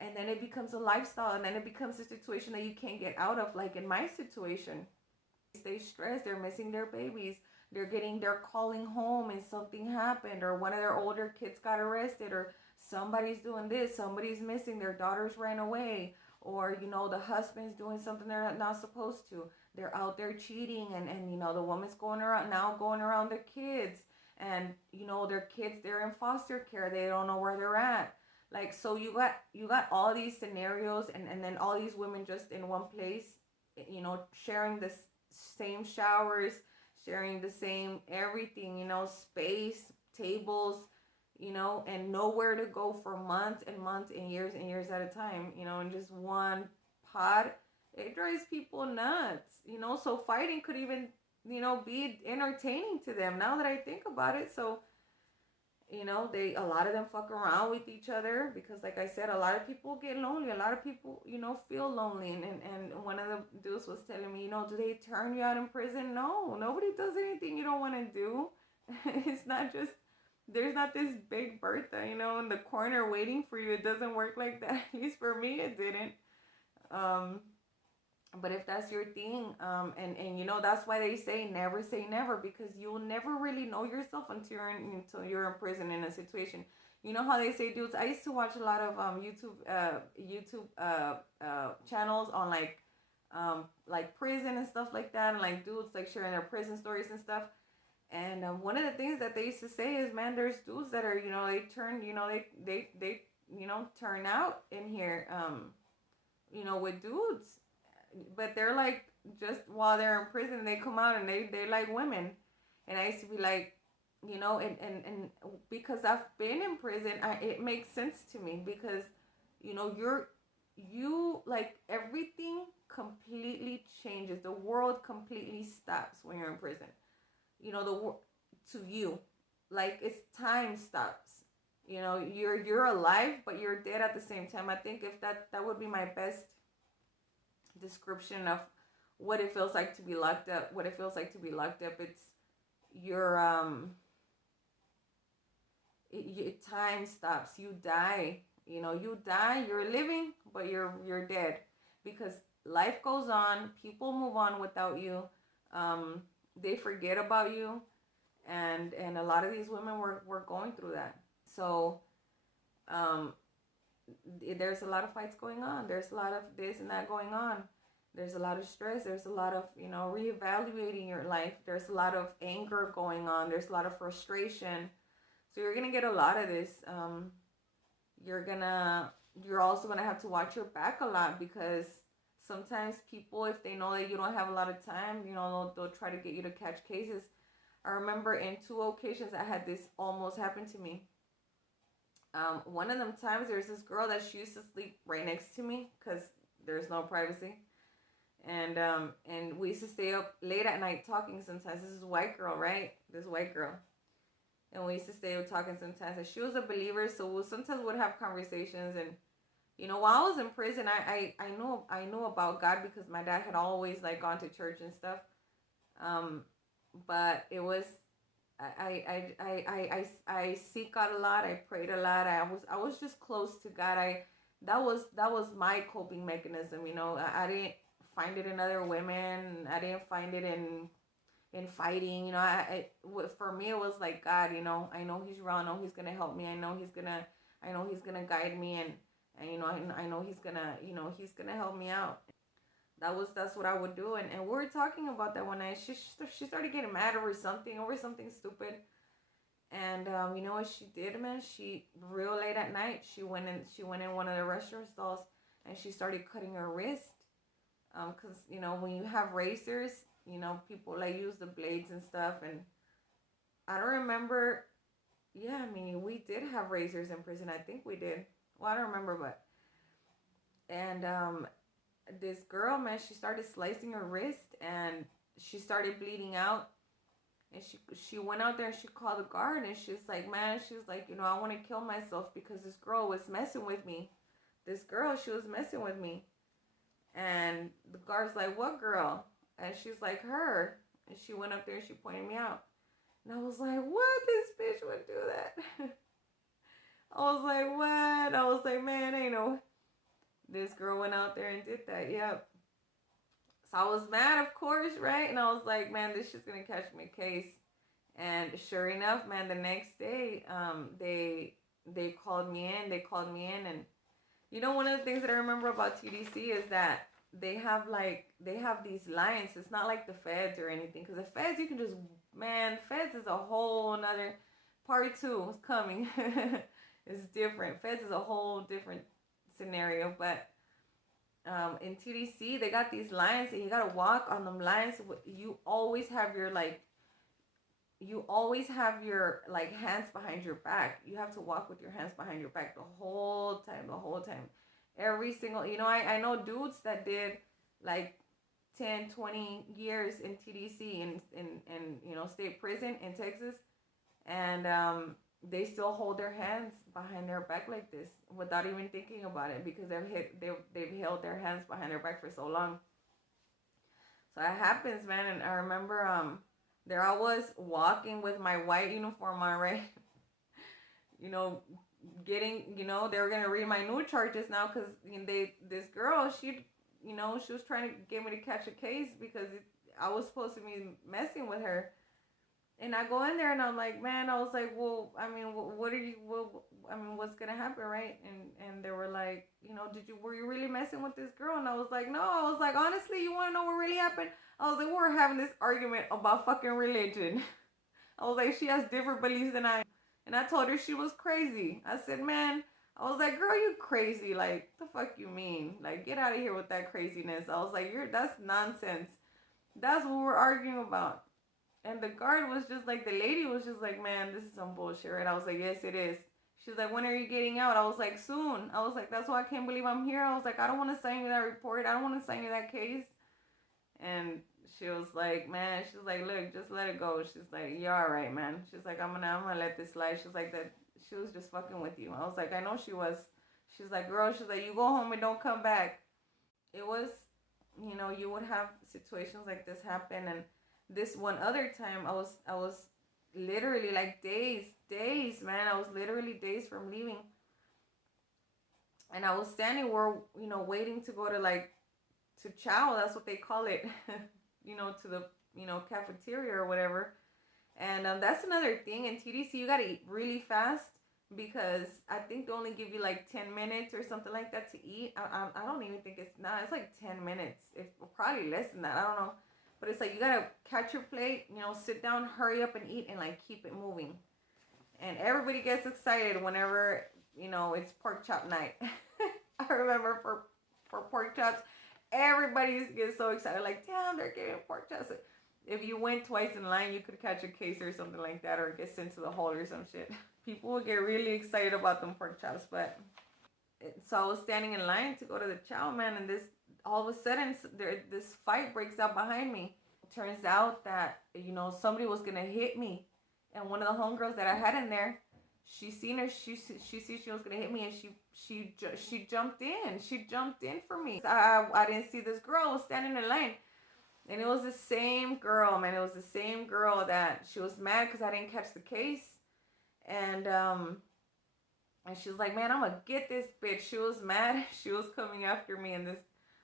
And then it becomes a lifestyle, and then it becomes a situation that you can't get out of. Like in my situation, they stay stressed, they're missing their babies, they're calling home and something happened, or one of their older kids got arrested, or somebody's doing this, somebody's missing, their daughters ran away, or the husband's doing something they're not supposed to, they're out there cheating, and the woman's going around their kids, and their kids, they're in foster care, they don't know where they're at. Like, so you got all these scenarios, and then all these women just in one place, sharing the same showers, sharing the same everything, space, tables, and nowhere to go for months and months and years at a time, in just one pod. It drives people nuts, so fighting could even, be entertaining to them now that I think about it. So, a lot of them fuck around with each other because, like I said, a lot of people get lonely. A lot of people, feel lonely. And one of the dudes was telling me, do they turn you out in prison? No, nobody does anything you don't want to do. It's not just, there's not this big Bertha, in the corner waiting for you. It doesn't work like that. At least for me, it didn't. But if that's your thing, and that's why they say never, because you'll never really know yourself until you're in prison in a situation. You know how they say, dudes, I used to watch a lot of YouTube channels on like prison and stuff like that, and like dudes like sharing their prison stories and stuff. And one of the things that they used to say is, man, there's dudes that are, they turn, they turn out in here, with dudes. But they're like, just while they're in prison, they come out and they like women. And I used to be like, and because I've been in prison, it makes sense to me, because, you like, everything completely changes. The world completely stops when you're in prison. to you. Like, it's time stops. You know, you're alive, but you're dead at the same time. I think if that would be my best description of what it feels like to be locked up. What it feels like to be locked up. It's your time stops. You die. You know, you die. You're living, but you're dead, because life goes on. People move on without you. They forget about you, and a lot of these women were going through that. So there's a lot of fights going on. There's a lot of this and that going on. There's a lot of stress. There's a lot of, reevaluating your life. There's a lot of anger going on. There's a lot of frustration. So you're going to get a lot of this. You're also going to have to watch your back a lot, because sometimes people, if they know that you don't have a lot of time, they'll try to get you to catch cases. I remember in 2 occasions I had this almost happen to me. One of them times, there's this girl that she used to sleep right next to me, because there's no privacy. And we used to stay up late at night talking sometimes. This is a white girl, right? This white girl. And we used to stay up talking sometimes. And she was a believer, so we sometimes would have conversations. And, while I was in prison, I knew about God, because my dad had always, like, gone to church and stuff. But it was, I seek God a lot. I prayed a lot. I was just close to God. That was my coping mechanism. I didn't find it in other women. I didn't find it in fighting. For me, it was like, God, I know He's real. I know He's gonna help me. I know He's gonna guide me, and I know He's gonna help me out. That's what I would do. And we were talking about that one night. She started getting mad over something stupid. And you know what she did, man? She, real late at night, she went in one of the restaurant stalls, and she started cutting her wrist. Because when you have razors, people like use the blades and stuff. And I don't remember. Yeah, I mean, we did have razors in prison. I think we did. Well, I don't remember, but. And this girl, man, she started slicing her wrist, and she started bleeding out. And she went out there and she called the guard, and she's like, man, she was like, I want to kill myself because this girl was messing with me. This girl, she was messing with me. And the guard's like, what girl? And she's like, her. And she went up there and she pointed me out. And I was like, what? This bitch would do that? I was like, what? I was like, man, ain't no. This girl went out there and did that. Yep. So I was mad, of course, right? And I was like, man, this shit's gonna catch me a case. And sure enough, man, the next day, they called me in. And one of the things that I remember about TDC is that they have these lines. It's not like the feds or anything, because the feds, you can just, man, feds is a whole nother, part 2 is coming. It's different. Feds is a whole different scenario. But in TDC, they got these lines, and you gotta walk on them lines. You always have your hands behind your back. You have to walk with your hands behind your back the whole time. Every single, I know dudes that did like 10, 20 years in TDC and state prison in Texas, and they still hold their hands behind their back like this without even thinking about it, because they've held their hands behind their back for so long. So that happens, man. And I remember there I was walking with my white uniform on, right? Getting, they were gonna read my new charges now, because this girl, she was trying to get me to catch a case, because I was supposed to be messing with her. And I go in there and I'm like, man, I was like, well, I mean, what's gonna happen, right? And they were like, were you really messing with this girl? And I was like, no. I was like, honestly, you want to know what really happened? I was like, we were having this argument about fucking religion. I was like, she has different beliefs than I. And I told her she was crazy. I said, man, I was like, girl, you crazy. Like, the fuck you mean? Like, get out of here with that craziness. I was like, that's nonsense. That's what we're arguing about. And the guard was just like, the lady was just like, man, this is some bullshit, right? I was like, yes, it is. She's like, when are you getting out? I was like, soon. I was like, that's why I can't believe I'm here. I was like, I don't want to sign you that report. I don't want to sign you that case. And she was like, man, she's like, look, just let it go. She's like, you're all right, man. She's like, I'm gonna let this slide. She's like, that she was just fucking with you. I was like, I know she was. She's like, girl, she's like, you go home and don't come back. It was, you would have situations like this happen. And this one other time, I was literally like days, man. I was literally days from leaving. And I was standing where, waiting to go to like, to chow, that's what they call it, to the, cafeteria or whatever. And that's another thing in TDC, you gotta eat really fast because I think they only give you like 10 minutes or something like that to eat. I don't even think it's like 10 minutes. It's probably less than that. I don't know. But it's like you gotta catch your plate, sit down, hurry up and eat and like keep it moving. And everybody gets excited whenever, it's pork chop night. I remember for pork chops, everybody gets so excited, like, damn, they're getting pork chops. If you went twice in line, you could catch a case or something like that, or get sent to the hole or some shit. People would get really excited about them pork chops. So I was standing in line to go to the chow, man, and all of a sudden, this fight breaks out behind me. It turns out that, somebody was gonna hit me, and one of the homegirls that I had in there, she seen her, she see she was gonna hit me, and she jumped in. She jumped in for me. I didn't see this girl. I was standing in line. And it was the same girl, man. It was the same girl that she was mad because I didn't catch the case. And she was like, man, I'm gonna get this bitch. She was mad. She was coming after me, and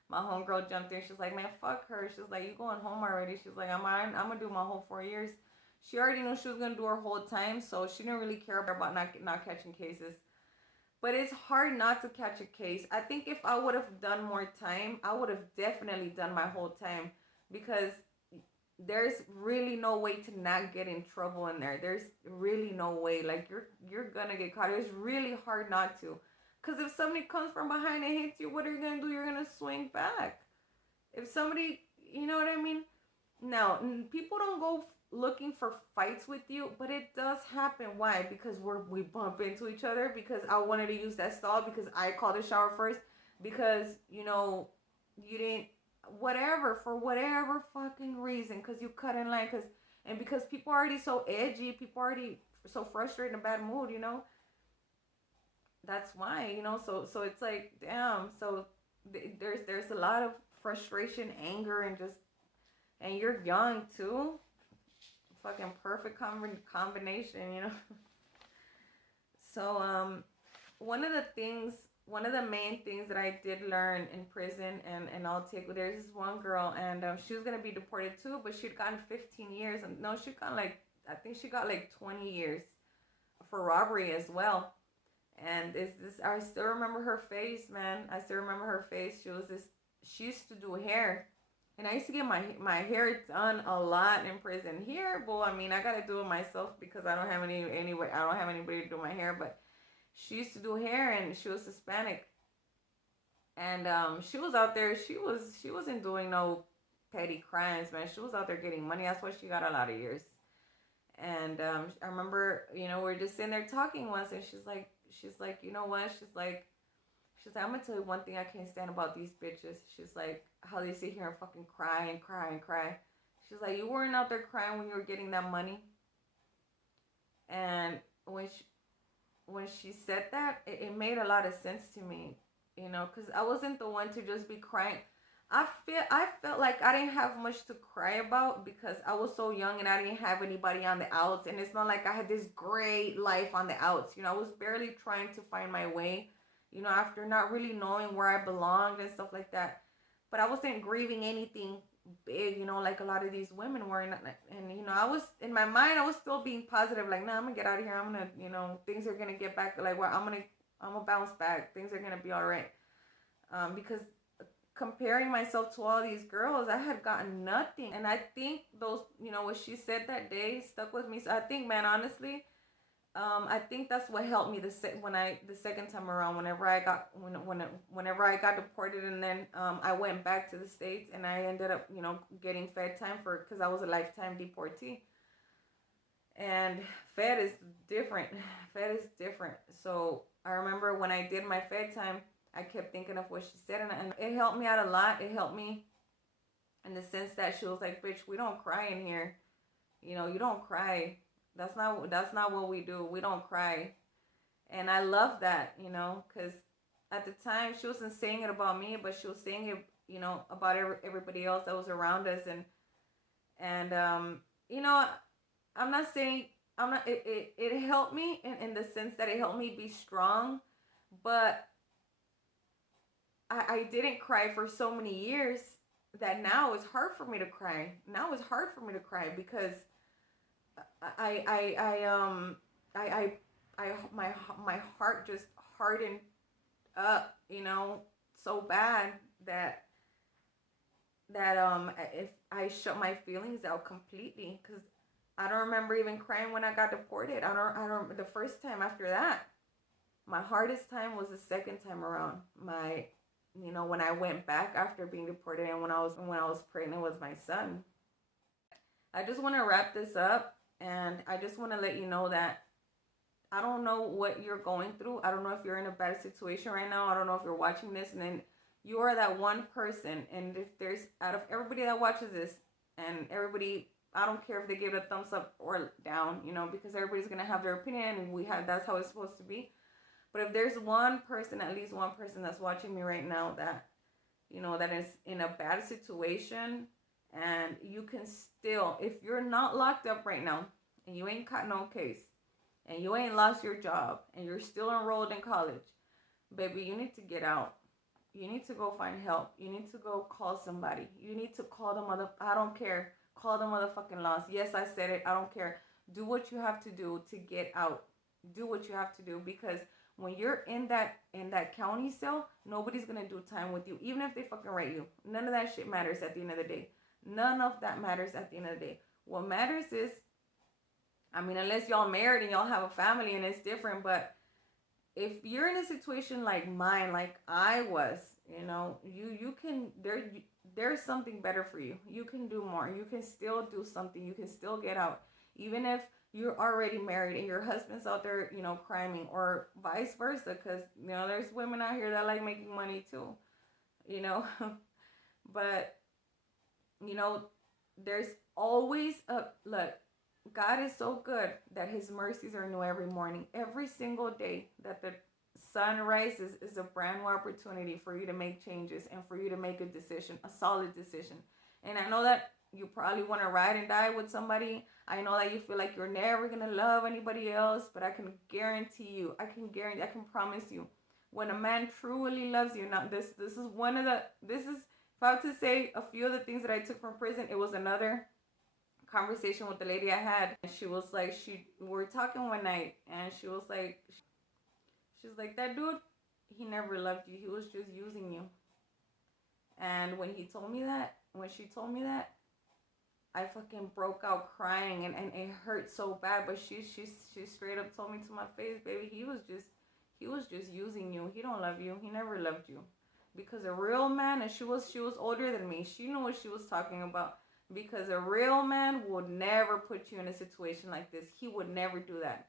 my homegirl jumped in. She was like, man, fuck her. She was like, you going home already? She was like, I'm gonna do my whole 4 years. She already knew she was gonna do her whole time, so she didn't really care about not catching cases. But it's hard not to catch a case. I think if I would have done more time, I would have definitely done my whole time. Because there's really no way to not get in trouble in there. There's really no way. Like, you're gonna get caught. It's really hard not to. Because if somebody comes from behind and hits you, what are you gonna do? You're gonna swing back. If somebody, you know what I mean? Now, people don't go looking for fights with you, but it does happen. Why? Because we bump into each other. Because I wanted to use that stall. Because I called the shower first. Because, you didn't, whatever, for whatever fucking reason, because you cut in line, and because people are already so edgy, people are already so frustrated in a bad mood, that's why, so it's like, damn. So there's a lot of frustration, anger, and you're young too. Fucking perfect combination, So one of the main things that I did learn in prison, and there's this one girl, and she was going to be deported too, but she'd gotten 15 years. And no, she got I think she got 20 years for robbery as well. And I still remember her face, man. I still remember her face. She used to do hair. And I used to get my hair done a lot in prison. Here, boy, I mean, I got to do it myself because I don't have anybody to do my hair, but she used to do hair, and she was Hispanic. And she was out there. She wasn't doing no petty crimes, man. She was out there getting money. That's why she got a lot of years. And I remember, we're just sitting there talking once, and she's like, you know what? She's like, I'm gonna tell you one thing I can't stand about these bitches. She's like, how they sit here and fucking cry and cry and cry. She's like, you weren't out there crying when you were getting that money. And when she said that, it made a lot of sense to me, because I wasn't the one to just be crying. I felt like I didn't have much to cry about because I was so young and I didn't have anybody on the outs, and it's not like I had this great life on the outs. I was barely trying to find my way, after not really knowing where I belonged and stuff like that. But I wasn't grieving anything big, like a lot of these women were. And I was, in my mind, I was still being positive, like, nah, I'm gonna get out of here. I'm gonna, things are gonna get back, like, well, I'm gonna bounce back. Things are gonna be all right. Because comparing myself to all these girls, I had gotten nothing. And I think those, what she said that day stuck with me. So I think, man, honestly, I think that's what helped me the second time around. Whenever I got deported, and then I went back to the States, and I ended up getting Fed time because I was a lifetime deportee. And Fed is different. So I remember when I did my Fed time, I kept thinking of what she said, and it helped me out a lot. It helped me in the sense that she was like, bitch, we don't cry in here. You know, you don't cry. That's not what we do. We don't cry. And I love that, you know, because at the time she wasn't saying it about me, but she was saying it, you know, about everybody else that was around us. And you know, I'm not saying I'm not it helped me in the sense that it helped me be strong, but I didn't cry for so many years that now it's hard for me to cry. Now it's hard for me to cry because I I I um I my heart just hardened up, you know, so bad that if I shut my feelings out completely, because I don't remember even crying when I got deported. I don't the first time after that. My hardest time was the second time around. My you know, when I went back after being deported and when I was pregnant with my son. I just want to wrap this up, and I just want to let you know that I don't know what you're going through. I don't know if you're in a bad situation right now. I don't know if you're watching this and then you are that one person. And if there's, out of everybody that watches this, and everybody, I don't care if they give it a thumbs up or down, you know, because everybody's going to have their opinion, and that's how it's supposed to be. But if there's one person, at least one person that's watching me right now that, you know, that is in a bad situation, and you can still, if you're not locked up right now and you ain't caught no case and you ain't lost your job and you're still enrolled in college, baby, you need to get out. You need to go find help. You need to go call somebody. You need to call the I don't care. Call the motherfucking laws. Yes, I said it. I don't care. Do what you have to do to get out. Do what you have to do, because when you're in that county cell, nobody's gonna do time with you, even if they fucking write you. None of that shit matters at the end of the day. None of that matters at the end of the day. What matters is, I mean, unless y'all married and y'all have a family and it's different, but if you're in a situation like mine, like I was, you know, you can there's something better for you. You can do more. You can still do something. You can still get out, even if you're already married and your husband's out there, you know, criming, or vice versa, because you know there's women out here that like making money too, you know. But you know, there's always a look. God is so good that his mercies are new every morning. Every single day that the sun rises is a brand new opportunity for you to make changes and for you to make a decision, a solid decision. And I know that you probably want to ride and die with somebody. I know that you feel like you're never going to love anybody else, but I can guarantee you, I can promise you, when a man truly loves you, now this is if I have to say a few of the things that I took from prison, it was another conversation with the lady I had. And she was like, we were talking one night, and she was like, that dude, he never loved you. He was just using you. And when she told me that, I fucking broke out crying, and it hurt so bad. But she straight up told me to my face, baby, he was just using you. He don't love you. He never loved you. Because a real man, and she was older than me, she knew what she was talking about. Because a real man would never put you in a situation like this. He would never do that.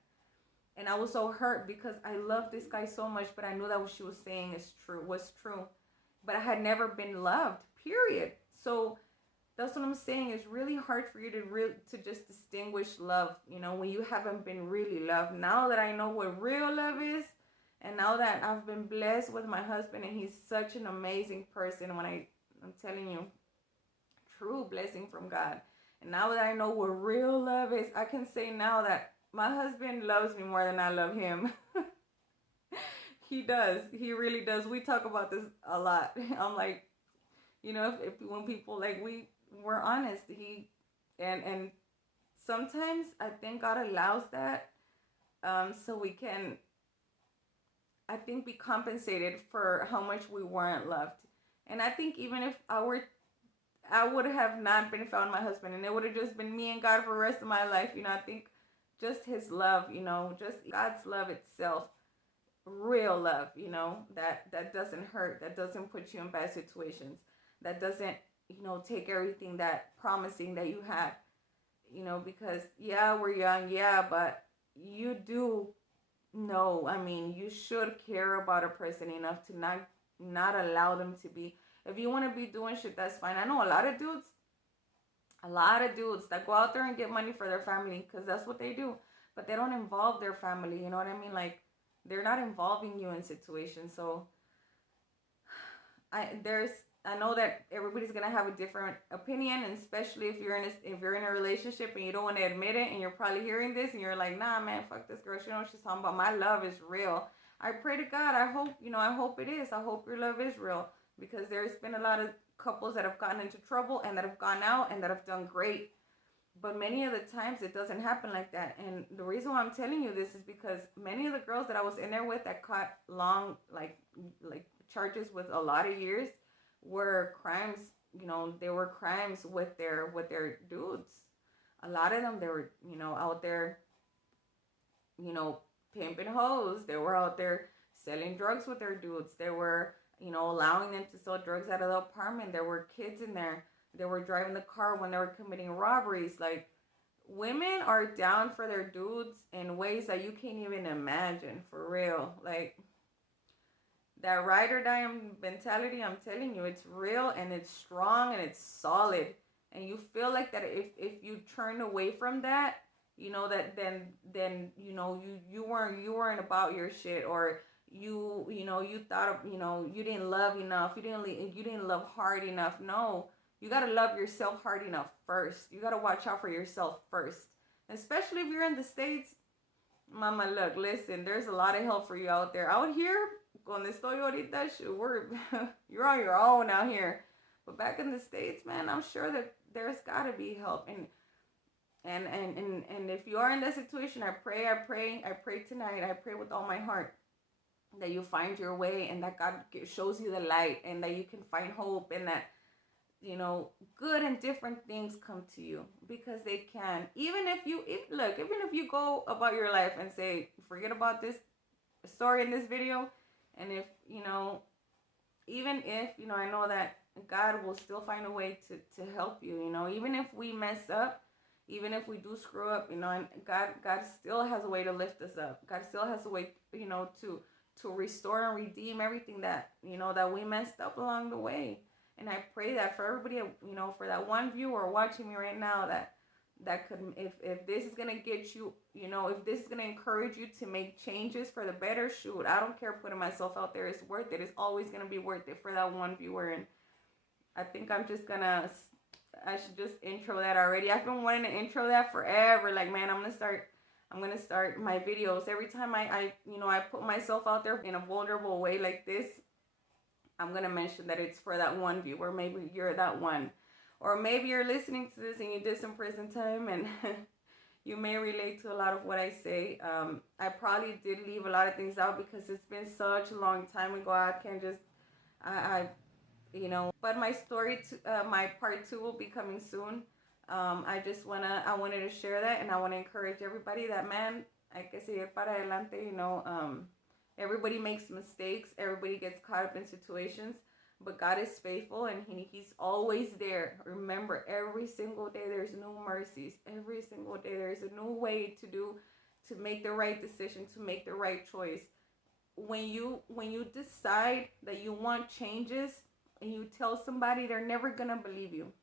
And I was so hurt because I love this guy so much, but I knew that what she was saying was true. But I had never been loved, period. So that's what I'm saying. It's really hard for you to just distinguish love, you know, when you haven't been really loved. Now that I know what real love is, and now that I've been blessed with my husband, and he's such an amazing person, I'm telling you, true blessing from God. And now that I know what real love is, I can say now that my husband loves me more than I love him. He does. He really does. We talk about this a lot. I'm like, you know, if when people, like, we're honest, and sometimes I think God allows that, so we can, I think, be compensated for how much we weren't loved. And I think even if I would have not been found my husband, and it would have just been me and God for the rest of my life, you know, I think just his love, you know, just God's love itself, real love, you know, that doesn't hurt, that doesn't put you in bad situations, that doesn't, you know, take everything that promising that you had, you know, because yeah, we're young, yeah, but you do know, I mean, you should care about a person enough to not allow them to be, If you want to be doing shit, that's fine. I know a lot of dudes that go out there and get money for their family because that's what they do, but they don't involve their family. You know what I mean? Like, they're not involving you in situations. So I know that everybody's gonna have a different opinion, and especially if you're in a relationship and you don't want to admit it, and you're probably hearing this and you're like, nah, man, fuck this girl. She knows what she's talking about. My love is real. I pray to God. I hope it is. I hope your love is real, because there's been a lot of couples that have gotten into trouble and that have gone out and that have done great. But many of the times it doesn't happen like that. And the reason why I'm telling you this is because many of the girls that I was in there with that caught long, like charges with a lot of years, were crimes. They were crimes with their dudes. A lot of them, they were, out there, pimping hoes. They were out there selling drugs with their dudes. They were, allowing them to sell drugs out of the apartment. There were kids in there. They were driving the car when they were committing robberies. Like, women are down for their dudes in ways that you can't even imagine, for real. Like, that ride or die mentality, I'm telling you, it's real and it's strong and it's solid. And you feel like that if you turn away from that, that then you weren't about your shit, or you thought of, you didn't love enough, you didn't love hard enough. No, you got to love yourself hard enough first. You got to watch out for yourself first, especially if you're in the States. Mama, look, listen, there's a lot of help for you out there. Out here, donde estoy ahorita, you're on your own out here. But back in the States, man, I'm sure that there's got to be help. And if you are in that situation, I pray tonight. I pray with all my heart that you find your way, and that God shows you the light, and that you can find hope, and that, good and different things come to you, because they can. Even if you go about your life and say, forget about this story in this video, and if, even if, I know that God will still find a way to help you, even if we mess up, even if we do screw up, and God still has a way to lift us up. God still has a way, to restore and redeem everything that, that we messed up along the way. And I pray that for everybody, for that one viewer watching me right now, that could, if this is going to get you, if this is going to encourage you to make changes for the better, shoot, I don't care putting myself out there. It's worth it. It's always going to be worth it for that one viewer. And I think I should just intro that already. I've been wanting to intro that forever. Like, man, I'm going to start my videos. Every time I put myself out there in a vulnerable way like this, I'm going to mention that it's for that one viewer. Maybe you're that one. Or maybe you're listening to this and you did some prison time, and you may relate to a lot of what I say. I probably did leave a lot of things out because it's been such a long time ago. I can't just, but my story, my part 2 will be coming soon. I wanted to share that, and I want to encourage everybody that, man, hay que seguir para adelante, everybody makes mistakes. Everybody gets caught up in situations, but God is faithful, and He's always there. Remember, every single day there's new mercies. Every single day there's a new way to make the right decision, to make the right choice. When you decide that you want changes and you tell somebody, they're never gonna believe you.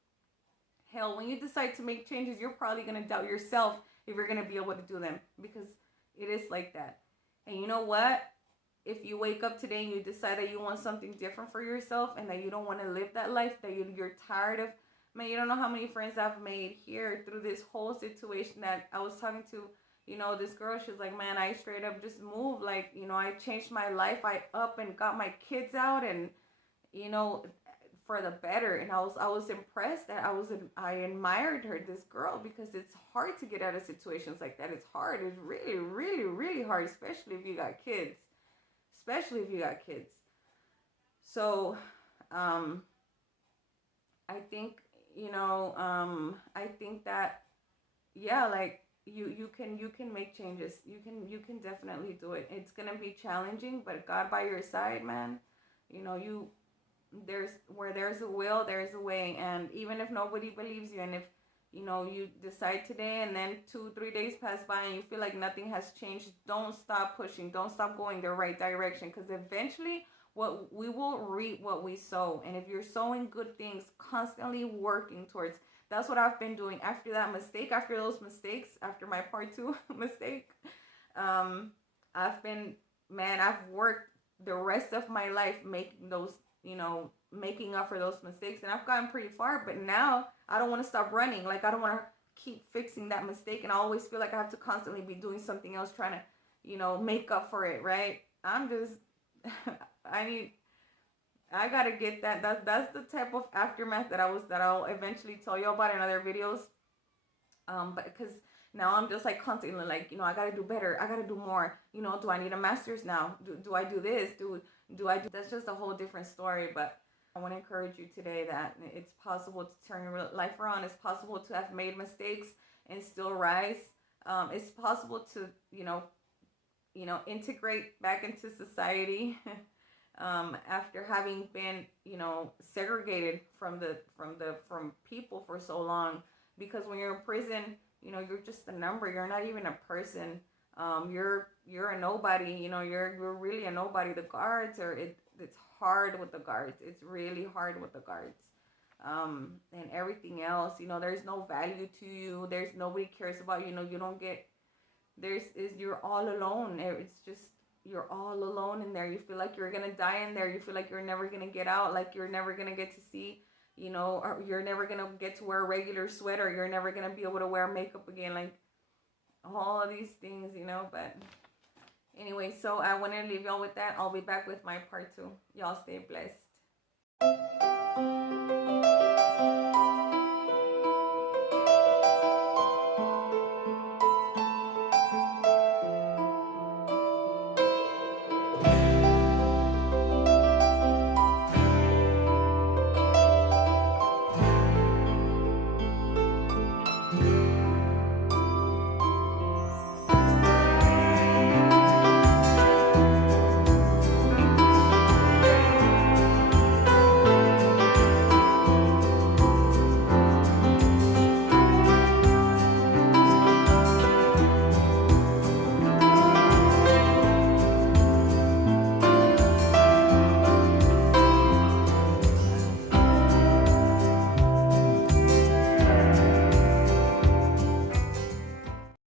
Hell, when you decide to make changes, you're probably gonna doubt yourself if you're gonna be able to do them, because it is like that. And you know what? If you wake up today and you decide that you want something different for yourself, and that you don't want to live that life, that you're tired of, man, you don't know how many friends I've made here through this whole situation. That I was talking to, this girl, she's like, man, I straight up just moved. Like, I changed my life. I up and got my kids out, and, for the better. And I was impressed that I admired her, this girl, because it's hard to get out of situations like that. It's hard. It's really, really, really hard, especially if you got kids. So, I think, I think that, yeah, like, you can make changes. You can definitely do it. It's going to be challenging, but God by your side, man, where there's a will, there's a way. And even if nobody believes you, and if, you decide today and then 2-3 days pass by and you feel like nothing has changed, don't stop pushing. Don't stop going the right direction, because eventually what we will reap what we sow. And if you're sowing good things, constantly working towards, that's what I've been doing after that mistake, after those mistakes, after my part 2 mistake. I've been, man, I've worked the rest of my life making those, making up for those mistakes, and I've gotten pretty far. But now I don't want to stop running. Like, I don't want to keep fixing that mistake, and I always feel like I have to constantly be doing something else, trying to, make up for it, right? I'm just, I gotta get that. That's the type of aftermath that I'll eventually tell you about in other videos. But because now I'm just like constantly like, I gotta do better. I gotta do more. Do I need a master's now? Do I do this? Do I do? That's just a whole different story. But I want to encourage you today that it's possible to turn your life around. It's possible to have made mistakes and still rise. It's possible to, integrate back into society. After having been, segregated from people for so long. Because when you're in prison, you're just a number. You're not even a person. You're a nobody. You're really a nobody. The guards it's hard with the guards. It's really hard with the guards. And everything else, there's no value to you. There's nobody cares about you. You don't get. You're all alone. It's just, you're all alone in there. You feel like you're gonna die in there. You feel like you're never gonna get out. Like you're never gonna get to see, or you're never gonna get to wear a regular sweater. You're never gonna be able to wear makeup again. Like all of these things, But anyway, so I want to leave y'all with that. I'll be back with my part 2. Y'all stay blessed.